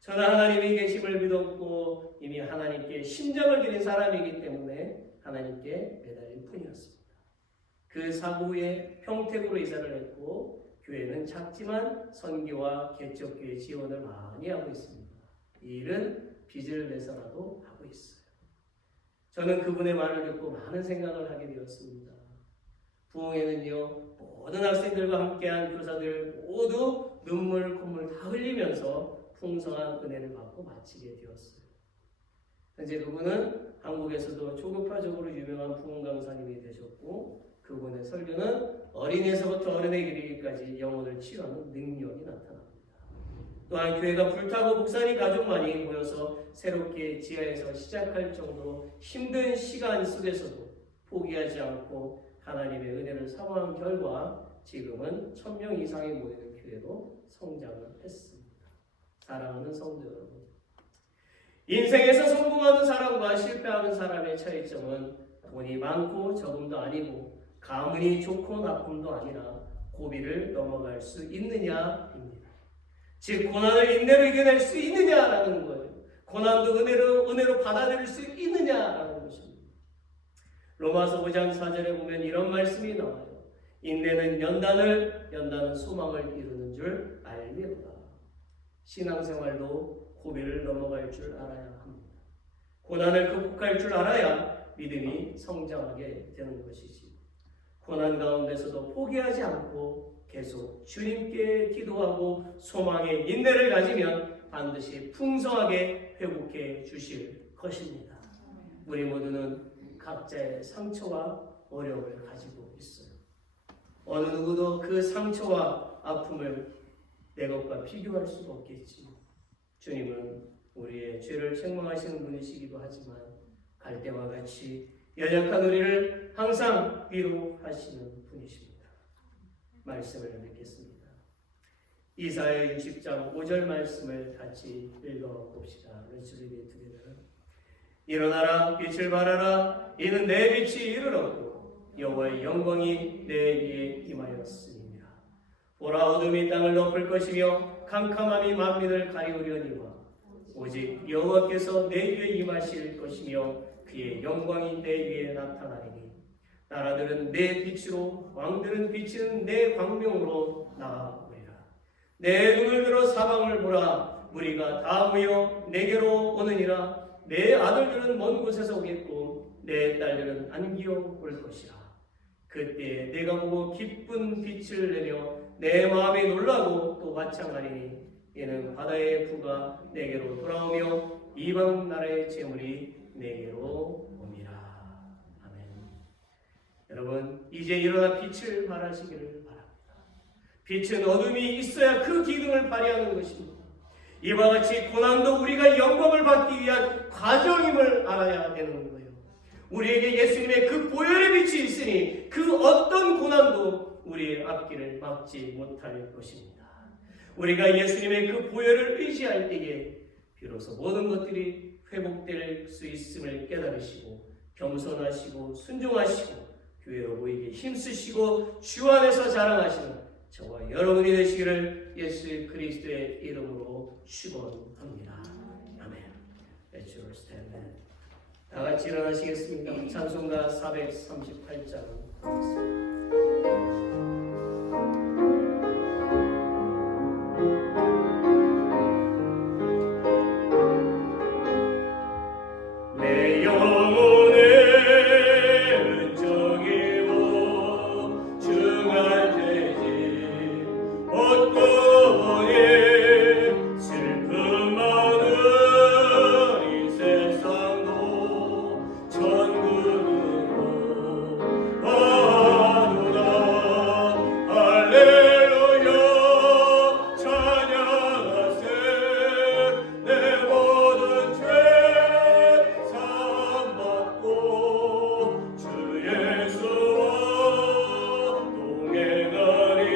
저는 하나님의 계심을 믿었고 이미 하나님께 심장을 드린 사람이기 때문에 하나님께 매달릴 뿐이었습니다. 그 사고 후에 평택으로 이사를 했고 교회는 작지만 선교와 개척교회 지원을 많이 하고 있습니다. 이 일은 빚을 내서라도 하고 있어요. 저는 그분의 말을 듣고 많은 생각을 하게 되었습니다. 부흥회는요, 모든 학생들과 함께한 교사들 모두 눈물, 콧물 다 흘리면서 풍성한 은혜를 받고 마치게 되었어요. 현재 그분은 한국에서도 초급파적으로 유명한 부흥 강사님이 되셨고 그분의 설교는 어린이에서부터 어른에 이르기까지 영혼을 치유하는 능력이 나타납니다. 또한 교회가 불타고 목사님 가족만이 모여서 새롭게 지하에서 시작할 정도로 힘든 시간 속에서도 포기하지 않고 하나님의 은혜를 사모한 결과 지금은 1000명 이상이 모이는 교회로 성장을 했습니다. 사랑하는 성도 여러분, 인생에서 성공하는 사람과 실패하는 사람의 차이점은 돈이 많고 적음도 아니고 가문이 좋고 나쁨도 아니라 고비를 넘어갈 수 있느냐입니다. 즉 고난을 인내로 이겨낼 수 있느냐라는 거예요. 고난도 은혜로 받아들일 수 있느냐라는 것입니다. 로마서 5장 4절에 보면 이런 말씀이 나와요. 인내는 연단은 소망을 이루는 줄 알미로다. 신앙생활도 고비를 넘어갈 줄 알아야 합니다. 고난을 극복할 줄 알아야 믿음이 성장하게 되는 것이지. 고난 가운데서도 포기하지 않고 계속 주님께 기도하고 소망의 인내를 가지면 반드시 풍성하게 회복해 주실 것입니다. 우리 모두는 각자의 상처와 어려움을 가지고 있어요. 어느 누구도 그 상처와 아픔을 내 것과 비교할 수가 없겠지. 주님은 우리의 죄를 책망하시는 분이시기도 하지만 갈 때와 같이 연약한 우리를 항상 위로하시는 분이십니다. 말씀을 듣겠습니다. 이사야 60장 5절 말씀을 같이 읽어봅시다. Let's read it together. 일어나라 빛을 발하라 이는 내 빛이 이르렀고 여호와의 영광이 내 위에 임하였으니라. 보라 어둠이 땅을 덮을 것이며 캄캄함이 만민을 가리우려니와 오직 여호와께서 내 위에 임하실 것이며 그의 영광이 내 위에 나타나리니 나라들은 내 빛으로 왕들은 비치는 내 광명으로 나아오리라. 내 눈을 들어 사방을 보라. 무리가 다 모여 내게로 오느니라. 내 아들들은 먼 곳에서 오겠고 내 딸들은 안기어 올 것이라. 그때 내가 보고 기쁜 빛을 내며 내 마음이 놀라고 또 마창하리니 이는 바다의 부가 내게로 돌아오며 이방 나라의 재물이 내게로 옵니다. 아멘. 여러분 이제 일어나 빛을 발하시기를 바랍니다. 빛은 어둠이 있어야 그 기능을 발휘하는 것입니다. 이와 같이 고난도 우리가 영광을 받기 위한 과정임을 알아야 되는 거예요. 우리에게 예수님의 그 보혈의 빛이 있으니 그 어떤 고난도 우리의 앞길을 막지 못할 것입니다. 우리가 예수님의 그 보혈을 의지할 때에 비로소 모든 것들이 회복될 수 있음을 깨달으시고 겸손하시고 순종하시고 교회로 모이게 힘쓰시고 주 안에서 자랑하시는 저와 여러분이 되시기를 예수 그리스도의 이름으로 축원합니다. 아멘. Let's all stand. 다 같이 일어나시겠습니다. 찬송가 438장. 내 영혼의 은총이고 중한 죄짐 얻고니 슬픔 많은 이 세상도 천국으로 가노라. 할렐루야 찬양하세. 내 모든 죄 사함받고 주 예수와 동행하리.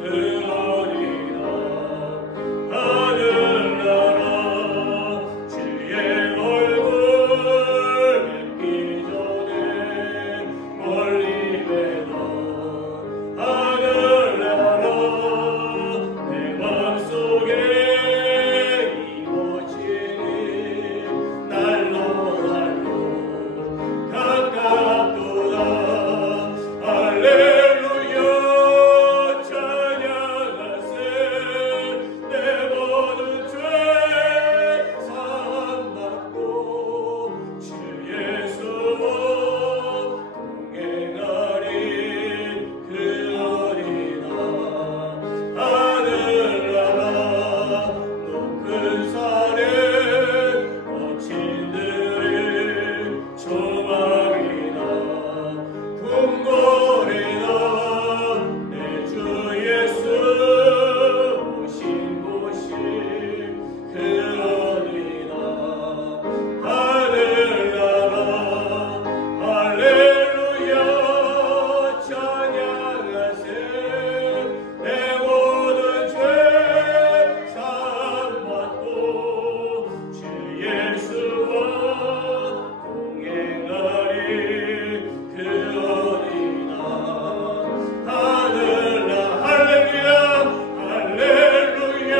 그러리라. 하늘나라 주의 얼굴 뵙기 전에 멀리 매던 하늘나라 내 맘속에 이루어지니 날로 가깝도다. 할렐루야 찬양하세. 내 모든 죄 사함받고 주 예수와 동행하리. 그러리라. 하늘나라 높은 산에 거친 들이 조망이나 궁궐이나 내 주 예수 오신 곳이 그러리라. 하늘나라 할렐루야 찬양하세. 내 모든 죄 사함받고 주 예수와 동행하리. 그러리라. 하늘나 할렐루야 할렐루야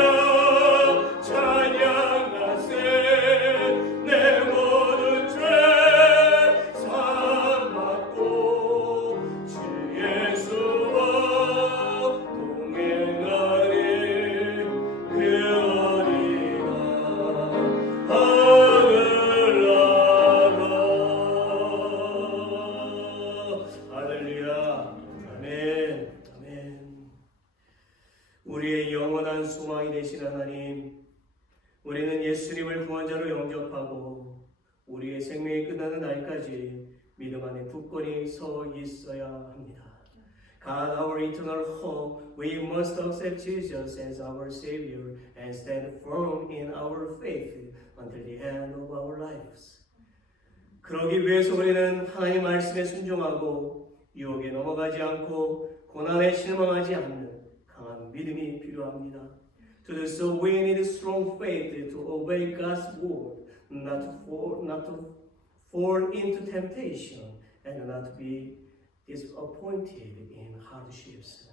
찬양하세. 내 모든 죄 사함받고 주 예수와 동행하리. 그러리라. 하늘나라. 할렐루야. 아멘. 아멘. 우리의 영원한 소망이 되신 하나님, 우리는 예수님을 구원자로 영접하고 우리의 생명이 끝나는 날까지 믿음 안에 굳건히 서 있어야 합니다. God, our eternal hope, we must accept Jesus as our Savior and stand firm in our faith until the end of our lives. 그러기 위해서 우리는 하나님 말씀에 순종하고 유혹에 넘어가지 않고 고난에 실망하지 않는 강한 믿음이 필요합니다. To do so, we need strong faith to obey God's word, not to fall into temptation, and not to be disappointed in hardships.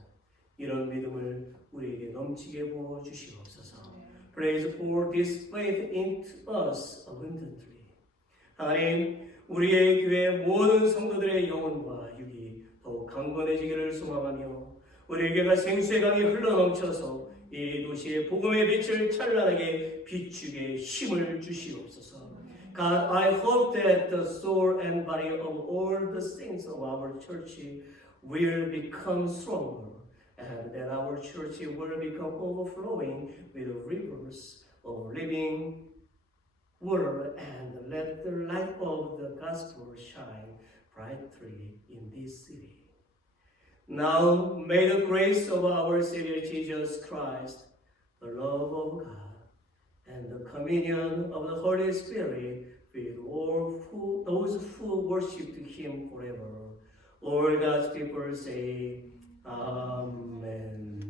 이런 믿음을 우리에게 넘치게 부어 주시옵소서. Praise pour this faith into us abundantly. 하나님, 우리의 교회 모든 성도들의 영혼과 육이 더욱 강건해지기를 소망하며 우리 교회가 생수의 강이 흘러넘쳐서 이 도시의 복음의 빛을 찬란하게 비추게 힘을 주시옵소서. God, I hope that the soul and body of all the saints of our church will become stronger, and that our church will become overflowing with rivers of living water, and let the light of the gospel shine brightly in this city. Now may the grace of our Savior Jesus Christ, the love of God, and the communion of the Holy Spirit with those who worship Him forever. All God's people say, Amen.